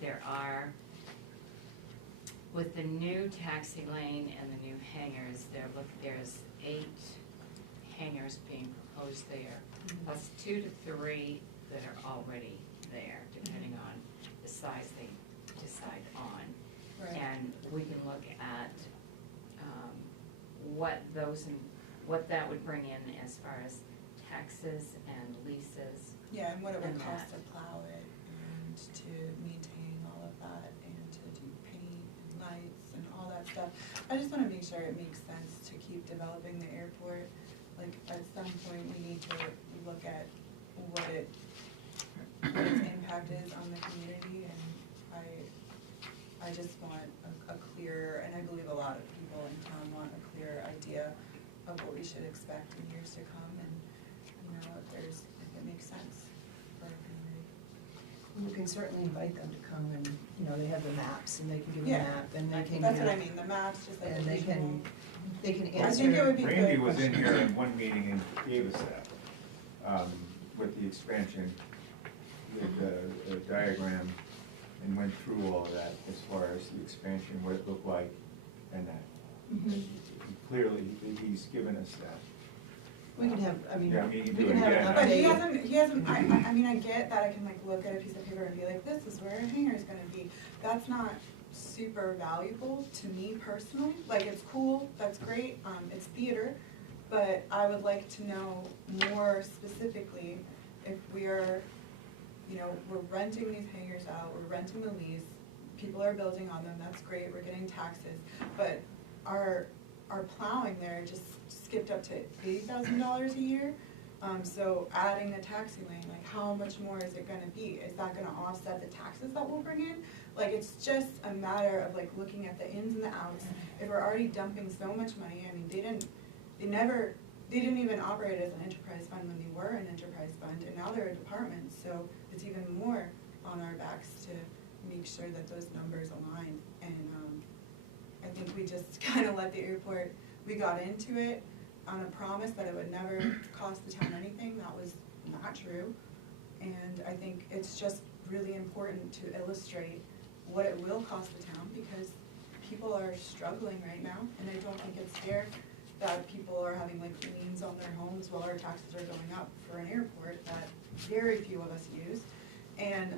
there are, with the new taxi lane and the new hangars, there's 8 hangars being proposed there. Plus 2 to 3 that are already there, depending on the size they decide on. Right. And we can look at what that would bring in as far as taxes and leases. Yeah, and what it would And cost that. to plow it and to maintain all of that and to do paint and lights and all that stuff. I just wanna make sure it makes sense to keep developing the airport. Like, at some point, we need to look at what its impact is on the community, and I just want a clear, and I believe a lot of people in town want a clear idea of what we should expect in years to come, and, if it makes sense for our community. You can certainly invite them to come and, they have the maps and they can give a Yeah, map and they can. That's what I mean, the maps, just like And the they visual. they can I answer. think it would be good. Randy was in here in one meeting and gave us that, with the expansion, with the diagram, and went through all of that as far as the expansion, what it looked like, and that. Mhm. Clearly, he's given us that. We can have, Yeah, you can we do can it have an again. But update. he hasn't, I mean, I get that I can like look at a piece of paper and be like, this is where a hangar is gonna be. That's not super valuable to me personally. Like, it's cool, that's great, it's theater, but I would like to know more specifically if we are, we're renting these hangars out, we're renting the lease, people are building on them, that's great, we're getting taxes, but our plowing there just skipped up to $80,000 a year. So adding the taxi lane, like how much more is it gonna be? Is that gonna offset the taxes that we'll bring in? Like, it's just a matter of like looking at the ins and the outs. If we're already dumping so much money, I mean, they didn't even operate as an enterprise fund when they were an enterprise fund, and now they're a department, so it's even more on our backs to make sure that those numbers align. And I think we just kind of let the airport, we got into it on a promise that it would never cost the town anything. That was not true. And I think it's just really important to illustrate what it will cost the town, because people are struggling right now, and I don't think it's fair that people are having like liens on their homes while our taxes are going up for an airport that very few of us use. And,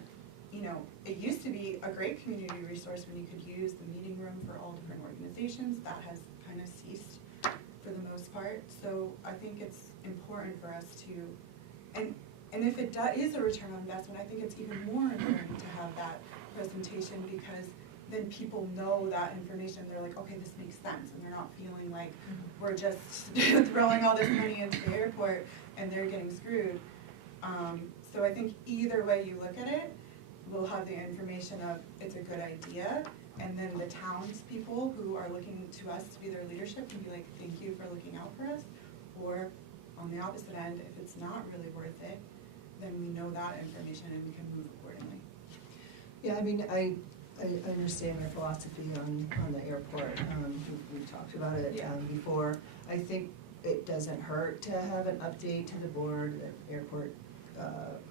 you know, it used to be a great community resource when you could use the meeting room for all different organizations. That has kind of ceased for the most part. So I think it's important for us to, and if it is a return on investment, I think it's even more important to have that presentation, because then people know that information. They're like, okay, this makes sense, and they're not feeling like we're just throwing all this money into the airport and they're getting screwed. So I think either way you look at it, we'll have the information of it's a good idea, and then the townspeople who are looking to us to be their leadership can be like, thank you for looking out for us. Or on the opposite end, if it's not really worth it, then we know that information and we can move accordingly. Yeah, I mean, I understand your philosophy on the airport. We talked about it before. I think it doesn't hurt to have an update to the board. The airport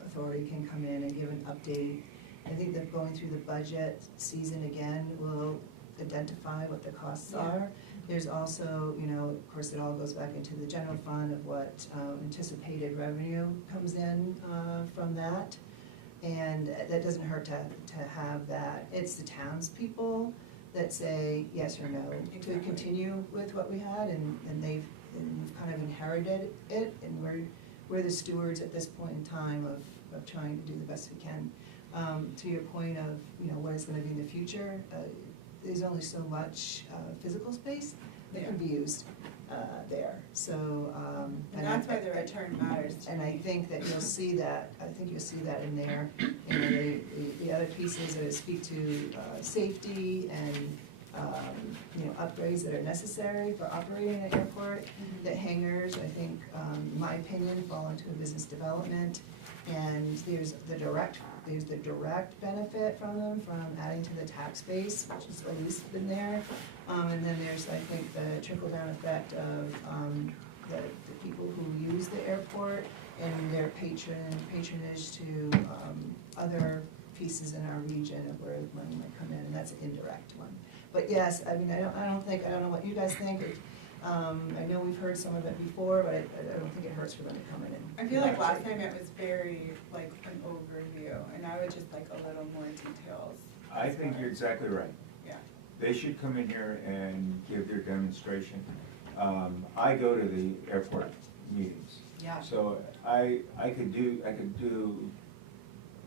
authority can come in and give an update. I think that going through the budget season again will identify what the costs are. There's also, you know, of course, it all goes back into the general fund of what anticipated revenue comes in from that. And that doesn't hurt to have that. It's the townspeople that say yes or no to continue with what we had, and we've kind of inherited it, and we're the stewards at this point in time of trying to do the best we can. To your point of, you know, what is going to be in the future, there's only so much physical space that can be used there. So and that's why the return matters. And I think that you'll see that. I think you'll see that in there. And the other pieces that speak to safety and you know, upgrades that are necessary for operating an airport. The hangars, I think, in my opinion, fall into a business development. And there's the direct benefit from them, from adding to the tax base, which has always been there. And then there's, I think, the trickle-down effect of the people who use the airport and their patronage to other pieces in our region of where money might come in, and that's an indirect one. But yes, I mean, I don't know what you guys think. I know we've heard some of it before, but I don't think it hurts for them to come in. I feel like last time it was very like an overview, and I would just like a little more details. I think you're exactly right. Yeah. They should come in here and give their demonstration. I go to the airport meetings. Yeah. So I could do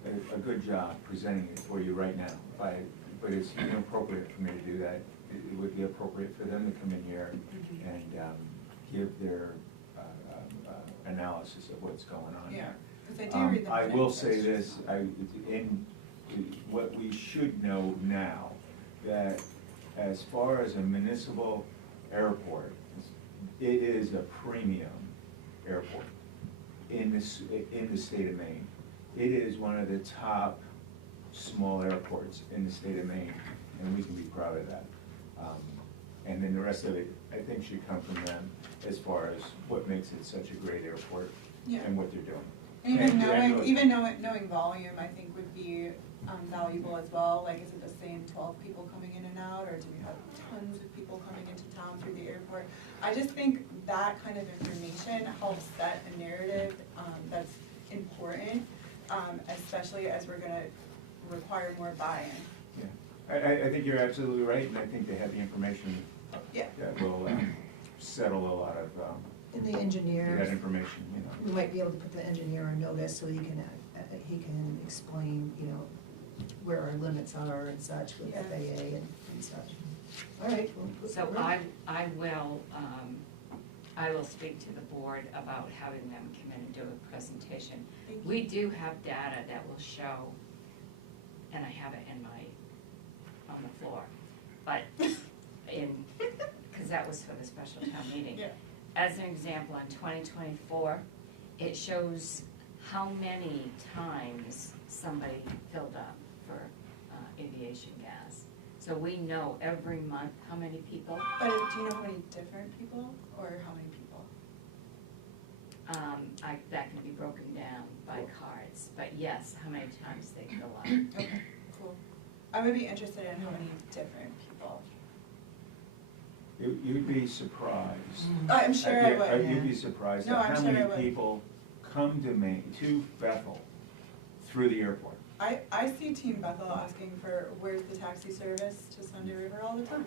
a good job presenting it for you right now. But it's inappropriate for me to do that. It would be appropriate for them to come in here and give their analysis of what's going on. Yeah, because I do read the I will minutes, say this, what we should know now, that as far as a municipal airport, it is a premium airport in the state of Maine. It is one of the top small airports in the state of Maine, and we can be proud of that. And then the rest of it, I think, should come from them as far as what makes it such a great airport and what they're doing. Even knowing volume, I think would be valuable as well. Like, is it the same 12 people coming in and out, or do we have tons of people coming into town through the airport? I just think that kind of information helps set a narrative that's important, especially as we're going to require more buy-in. Yeah, I think you're absolutely right, and I think they have the information that will settle a lot of And the engineer, that information, you know. we might be able to put the engineer on notice so he can explain, you know, where our limits are and such with FAA and such. All right. So I will speak to the board about having them come in and do a presentation. We do have data that will show, and I have it on the floor, but because that was for the special town meeting. Yeah. As an example, in 2024, it shows how many times somebody filled up for aviation gas. So we know every month how many people. But do you know how many different people, or how many people? That can be broken down by cards, but yes, how many times they fill out. Okay, cool. I would be interested in how many different people. You'd be surprised. I'm sure I Yeah, would. You'd be surprised No, at I'm how sure I many would. people come to Bethel through the airport. I see Team Bethel asking for, where's the taxi service to Sunday River all the time,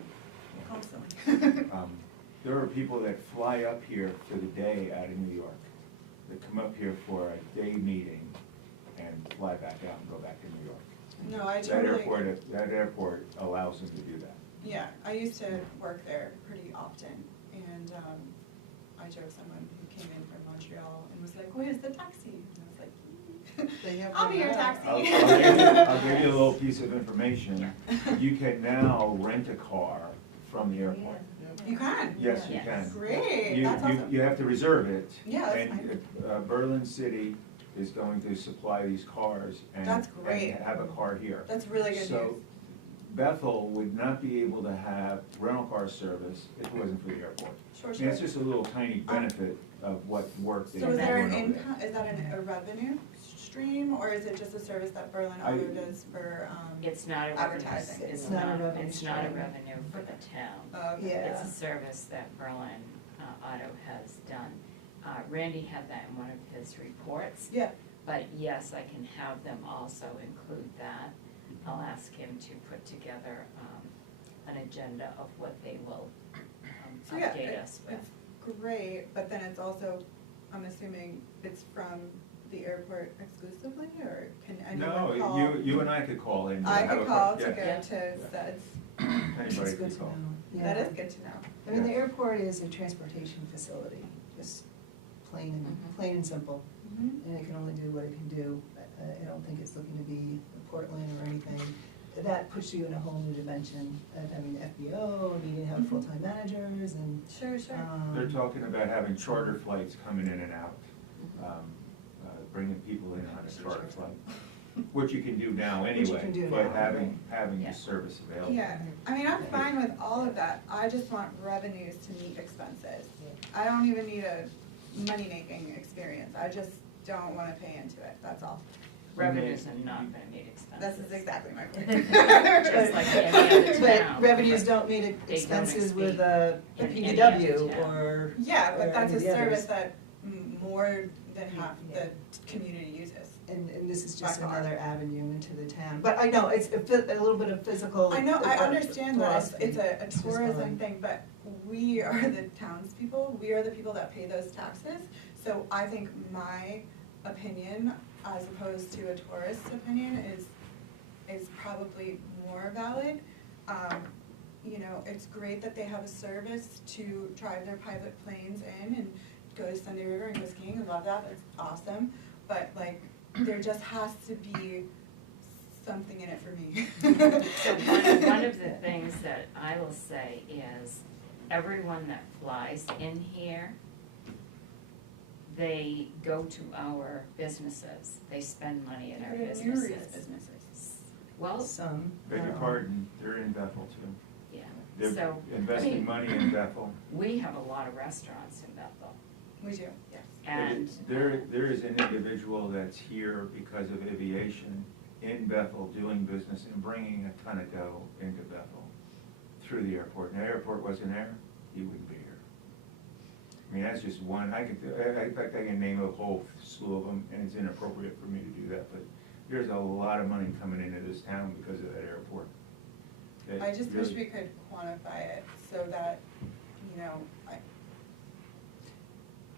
constantly. There are people that fly up here for the day out of New York, that come up here for a day meeting and fly back out and go back to New York. No, I That totally. that airport allows them to do that. Yeah, I used to work there pretty often, and I drove someone who came in from Montreal and was like, where's the taxi? And I was like, They have I'll be your that. taxi. I'll give you a little piece of information. You can now rent a car from the airport. You can? Yes, you Yes. can. Great, You, that's you, awesome. you have to reserve it. Yeah, that's And Berlin City is going to supply these cars and That's great. and have a car here. That's really good So news. Bethel would not be able to have rental car service if it wasn't for the airport. Sure, And it's sure. just a little tiny benefit of what work they're So doing is there over an there. income, is that a revenue stream, or is it just a service that Berlin Auto does for, It's not a revenue, Advertising. it's Not a not, revenue it's not a stream. revenue for the town. okay. Yeah. It's a service that Berlin Auto has done. Randy had that in one of his reports, Yeah, but yes, I can have them also include that. I'll ask him to put together an agenda of what they will so yeah, update us with. it's great, but then it's also, I'm assuming it's from the airport exclusively, or can anyone call? No, you and I could call in. I have could a call to yeah. go Yeah. to Suds. Anybody It's could good to call. know. That Yeah. is good to know. I mean, the Yeah. airport is a transportation facility, just plain and simple. Mhm. And it can only do what it can do. I don't think it's looking to be Portland or anything. That puts you in a whole new dimension. I mean, FBO, needing to have Mhm. full-time managers and. Sure, sure. They're talking about having charter flights coming in and out, bringing people in on a charter flight, which you can do now Which you anyway, can do but now, having Yeah. the service available. Yeah, I mean, I'm fine with all of that, I just want revenues to meet expenses. I don't even need a money-making experience, I just don't wanna pay into it, that's all. Revenues are not gonna meet expenses. That's exactly my point. Just like any other town. But revenues don't meet They don't expenses with exceed the in any PDW other town. or. Yeah, or but that's any a of the others. service that more than half Yeah. the community uses. And this is just By far. another avenue into the town. But I know, it's a little bit of physical. I know, I understand that philosophy. it's a It's tourism fine. thing, but we are the townspeople, we are the people that pay those taxes. So I think my opinion, as opposed to a tourist's opinion, is probably more valid. You know, it's great that they have a service to drive their private planes in and go to Sunday River and go skiing, I love that, that's awesome. But like, there just has to be something in it for me. So one of the things that I will say is, everyone that flies in here, they go to our businesses, they spend money at our businesses. Well, Some. Beg your pardon, they're in Bethel too. yeah, They're so, investing money in Bethel. we have a lot of restaurants in Bethel, We do. and. There is an individual that's here because of aviation in Bethel doing business and bringing a ton of dough into Bethel through the airport. And the airport wasn't there, he wouldn't be here. I mean, that's just one, in fact, I can name a whole slew of them, and it's inappropriate for me to do that, but there's a lot of money coming into this town because of that airport. It I just wish really- we could quantify it so that, you know,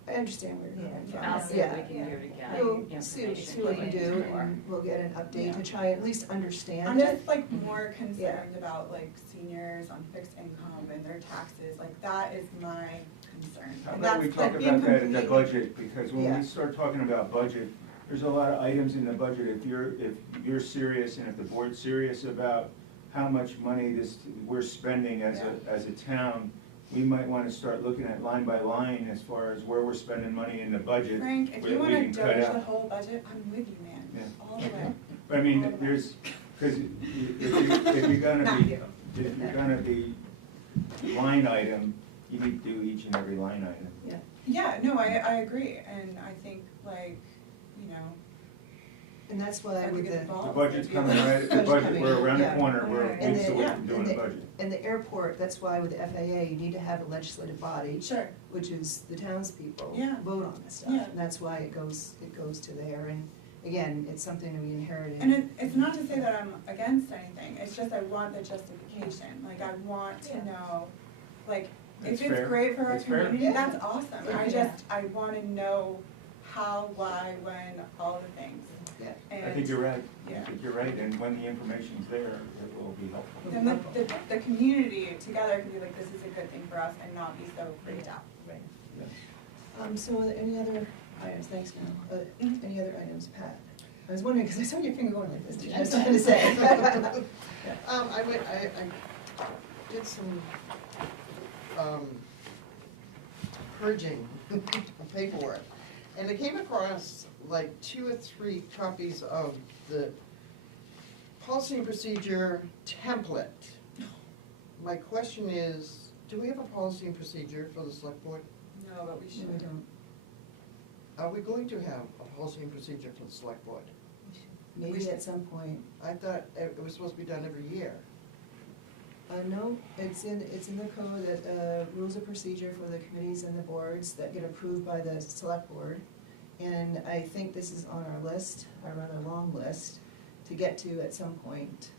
I understand where you're coming from. I'll see Yeah. what we can do to get We'll information. see what we can do, and we'll get an update to try and at least understand I'm it. just like more concerned about like seniors on fixed income and their taxes, like that is my concern. How And about we that's, talk like, being about that in the completely- budget, because when Yeah. we start talking about budget, there's a lot of items in the budget, if you're serious and if the board's serious about how much money we're spending as a town, we might wanna start looking at line by line as far as where we're spending money in the budget. Frank, if where you we wanna can cut doge out. the whole budget, I'm with you, man, Yeah. all the way. But I mean, there's, cause if you're gonna Not be you. if you're gonna be line item, you need to do each and every line item. Yeah, no, I agree, and I think like, you know, And that's why I with think it's the, The involved. budget's coming right, the Budget's budget, coming, we're around the yeah. corner, we're And weeks the- away yeah, from doing and the the- budget. and the airport, that's why with the FAA, you need to have a legislative body, Sure, which is the townspeople, Yeah. vote on this stuff. Yeah. And that's why it goes to there, and again, it's something that we inherited. and it's not to say that I'm against anything, it's just I want the justification, like I want to Yeah. know, like, That's if it's fair. great for our That's fair. community, Yeah. that's awesome, I Yeah. just, I wanna know how, why, when, all the things. Yeah. And I think you're right, I Yeah. think you're right, and when the information's there, it will be helpful. then the community together can be like, this is a good thing for us and not be so freaked out. Right. Yes. So are there any other items, thanks, Mel, any other items, Pat? I was wondering, because I saw your finger going like this, did you have something to say? I did some, purging of paperwork, and I came across like 2 or 3 copies of the policy and procedure template. My question is, do we have a policy and procedure for the select board? No, but we No, should. we don't. Are we going to have a policy and procedure for the select board? Maybe at some point. I thought it was supposed to be done every year. No, it's in the code that, rules of procedure for the committees and the boards that get approved by the select board. And I think this is on our list, our rather long list, to get to at some point.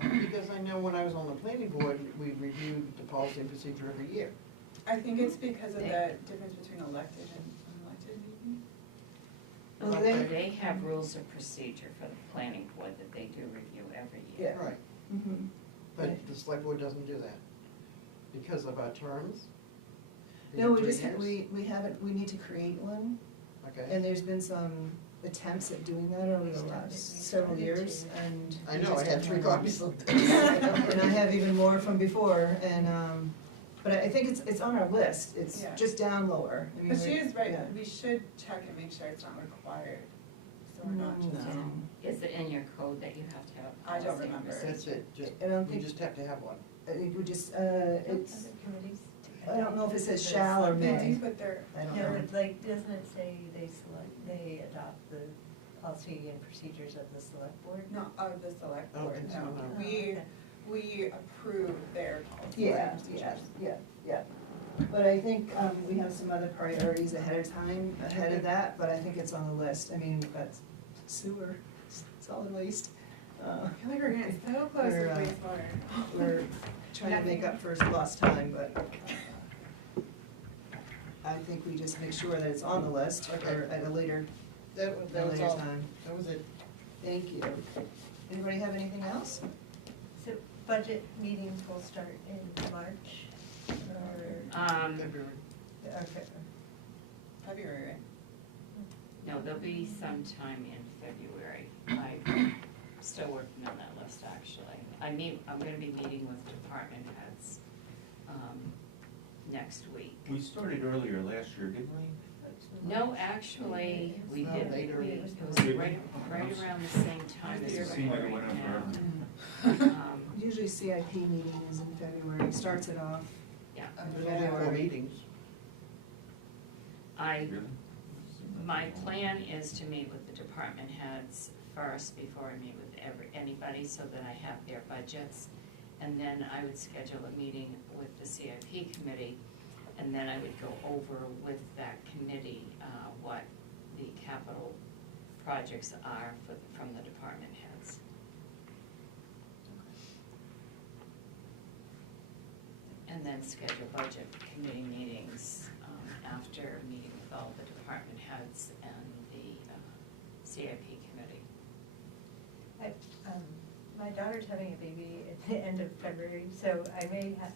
Because I know when I was on the planning board, we reviewed the policy and procedure every year. I think it's because of the difference between elected and unelected, maybe. Well, Well, they- they have rules of procedure for the planning board that they do review every year. Yeah. Right, Mhm. but the select board doesn't do that because of our terms? No, we 3 just, years? we haven't, we need to create one, Okay, and there's been some attempts at doing that over the last several years, and. I we know, I just had haven't 3 had one. copies of And I have even more from before, and, but I think it's on our list, it's Yeah. just down lower. I mean, But she we- is right, yeah. we should check and make sure it's not required, so we're not just. No. Is it in your code that you have to have? I don't policy and remember. procedure? That's it, just, I don't we think, just have to have one. I think we just, it's, Other committees. I don't know if it says shall or They may, do, but they're. I don't Yeah, know. but like, doesn't it say they adopt the policy and procedures of the select board? Not of the select I don't board, think so, no. no. We approve their policies Yeah, and yeah, procedures. yeah. But I think, we have some other priorities ahead of time, ahead of that, but I think it's on the list, I mean, that's sewer, solid waste. I feel like we're getting so close We're, with wastewater. We're trying to make up for lost time, but I think we just make sure that it's on the list or at a later, That was later all, time. that was it. Thank you. Anybody have anything else? So budget meetings will start in March or, February. okay. February, right? No, there'll be some time in February. I'm still working on that list, actually. I'm gonna be meeting with department heads, next week. We started earlier last year, didn't we? No, actually, we No, did, later. it was right around the same time as It we're seemed like it right went on now. forever. Usually CIP meeting is in February, starts it off. Yeah, There's only 4 meetings. I, Really? my plan is to meet with the department heads first before I meet with anybody, so that I have their budgets. And then I would schedule a meeting with the CIP committee, and then I would go over with that committee, what the capital projects are from the department heads. And then schedule budget committee meetings, after meeting with all the department heads and the, CIP committee. My daughter's having a baby at the end of February, so I may have,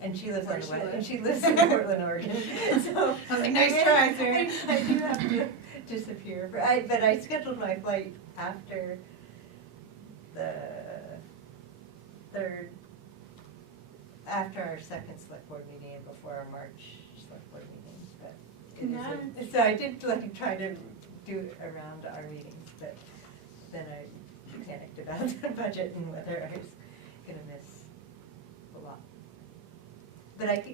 and she lives on the west, and she lives in Portland, Oregon, so. I was like, nice try, Sarah. I do have to disappear, but I scheduled my flight after the third, after our second select board meeting and before our March select board meeting, but. it is so I did like try to do it around our meetings, but then I panicked about the budget and whether I was gonna miss But I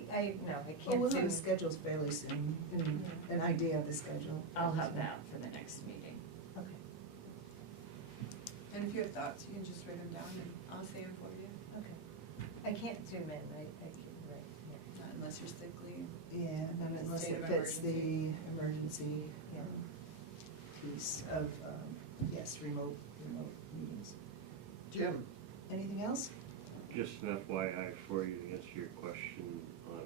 Well, we'll can't have the do, schedules fairly soon, and an idea of the schedule. I'll have that for the next meeting. okay, And if you have thoughts, you can just write them down and I'll say them for you, okay. I can't zoom in, right, yeah. not unless you're sick leave. Yeah, and unless State it of fits the emergency. emergency Yeah. piece of, yes, remote meetings. Jim, Anything else? Just an FYI for you to answer your question on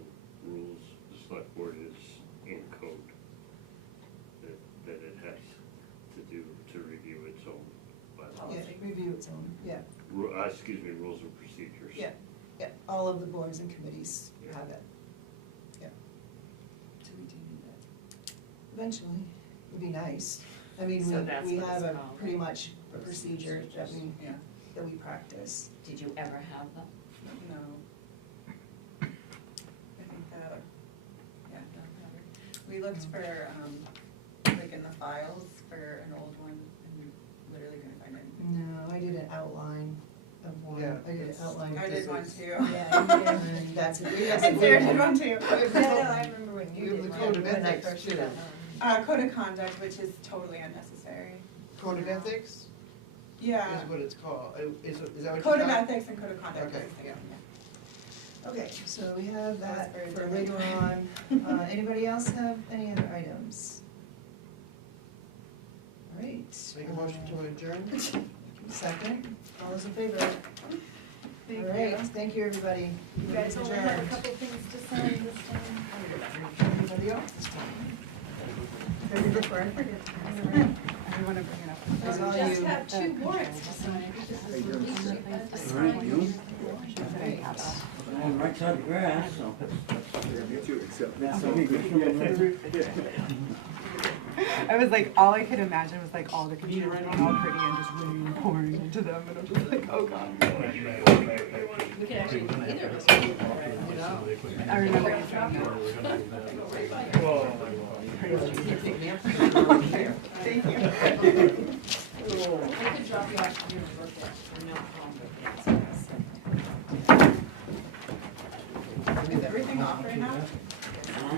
rules, the select board is in code. That it has to do, to review its own bylaws. Yeah, review its own, yeah, Excuse me, rules and procedures. yeah, yeah, all of the boards and committees have it, yeah. So we do need that. Eventually, would be nice. I mean, So that's we what have it's a called. pretty much a procedure that Yeah. we practice. Did you ever have them? No. I think that, yeah, that matter. We looked for, like in the files for an old one, and we literally couldn't find anything. No, I did an outline of one, Yeah. I did an outline. I of did one this. too. Yeah, and that's it. We have And the Sarah blue did one. one too. Yeah, no, I remember when We you have did the one, code of when I ethics, first too. got on. Code of conduct, which is totally unnecessary. Code of ethics Yeah. is what it's called. Is that what you Code of got? ethics and code of conduct. Okay, is the yeah. same, Okay, so we have that That was for very later different. on. Anybody else have any other items? All right. Make a motion to adjourn? Second, all those in favor? Thank All right, you. thank you, everybody. You guys only have a Adjourned. couple things to sign this time. Anybody else? Very good for it. I want to bring it up. That's all Just you. have two warrants to sign. All right, you? I'm right side of the grass, so. That's okay. I was like, all I could imagine was like all the computers being all pretty and just rain pouring into them, and I'm just like, oh god. We can actually, either of us. I remember you saying that. Thank you. I could drop you off to your work for no problem. Is everything off right now? Huh?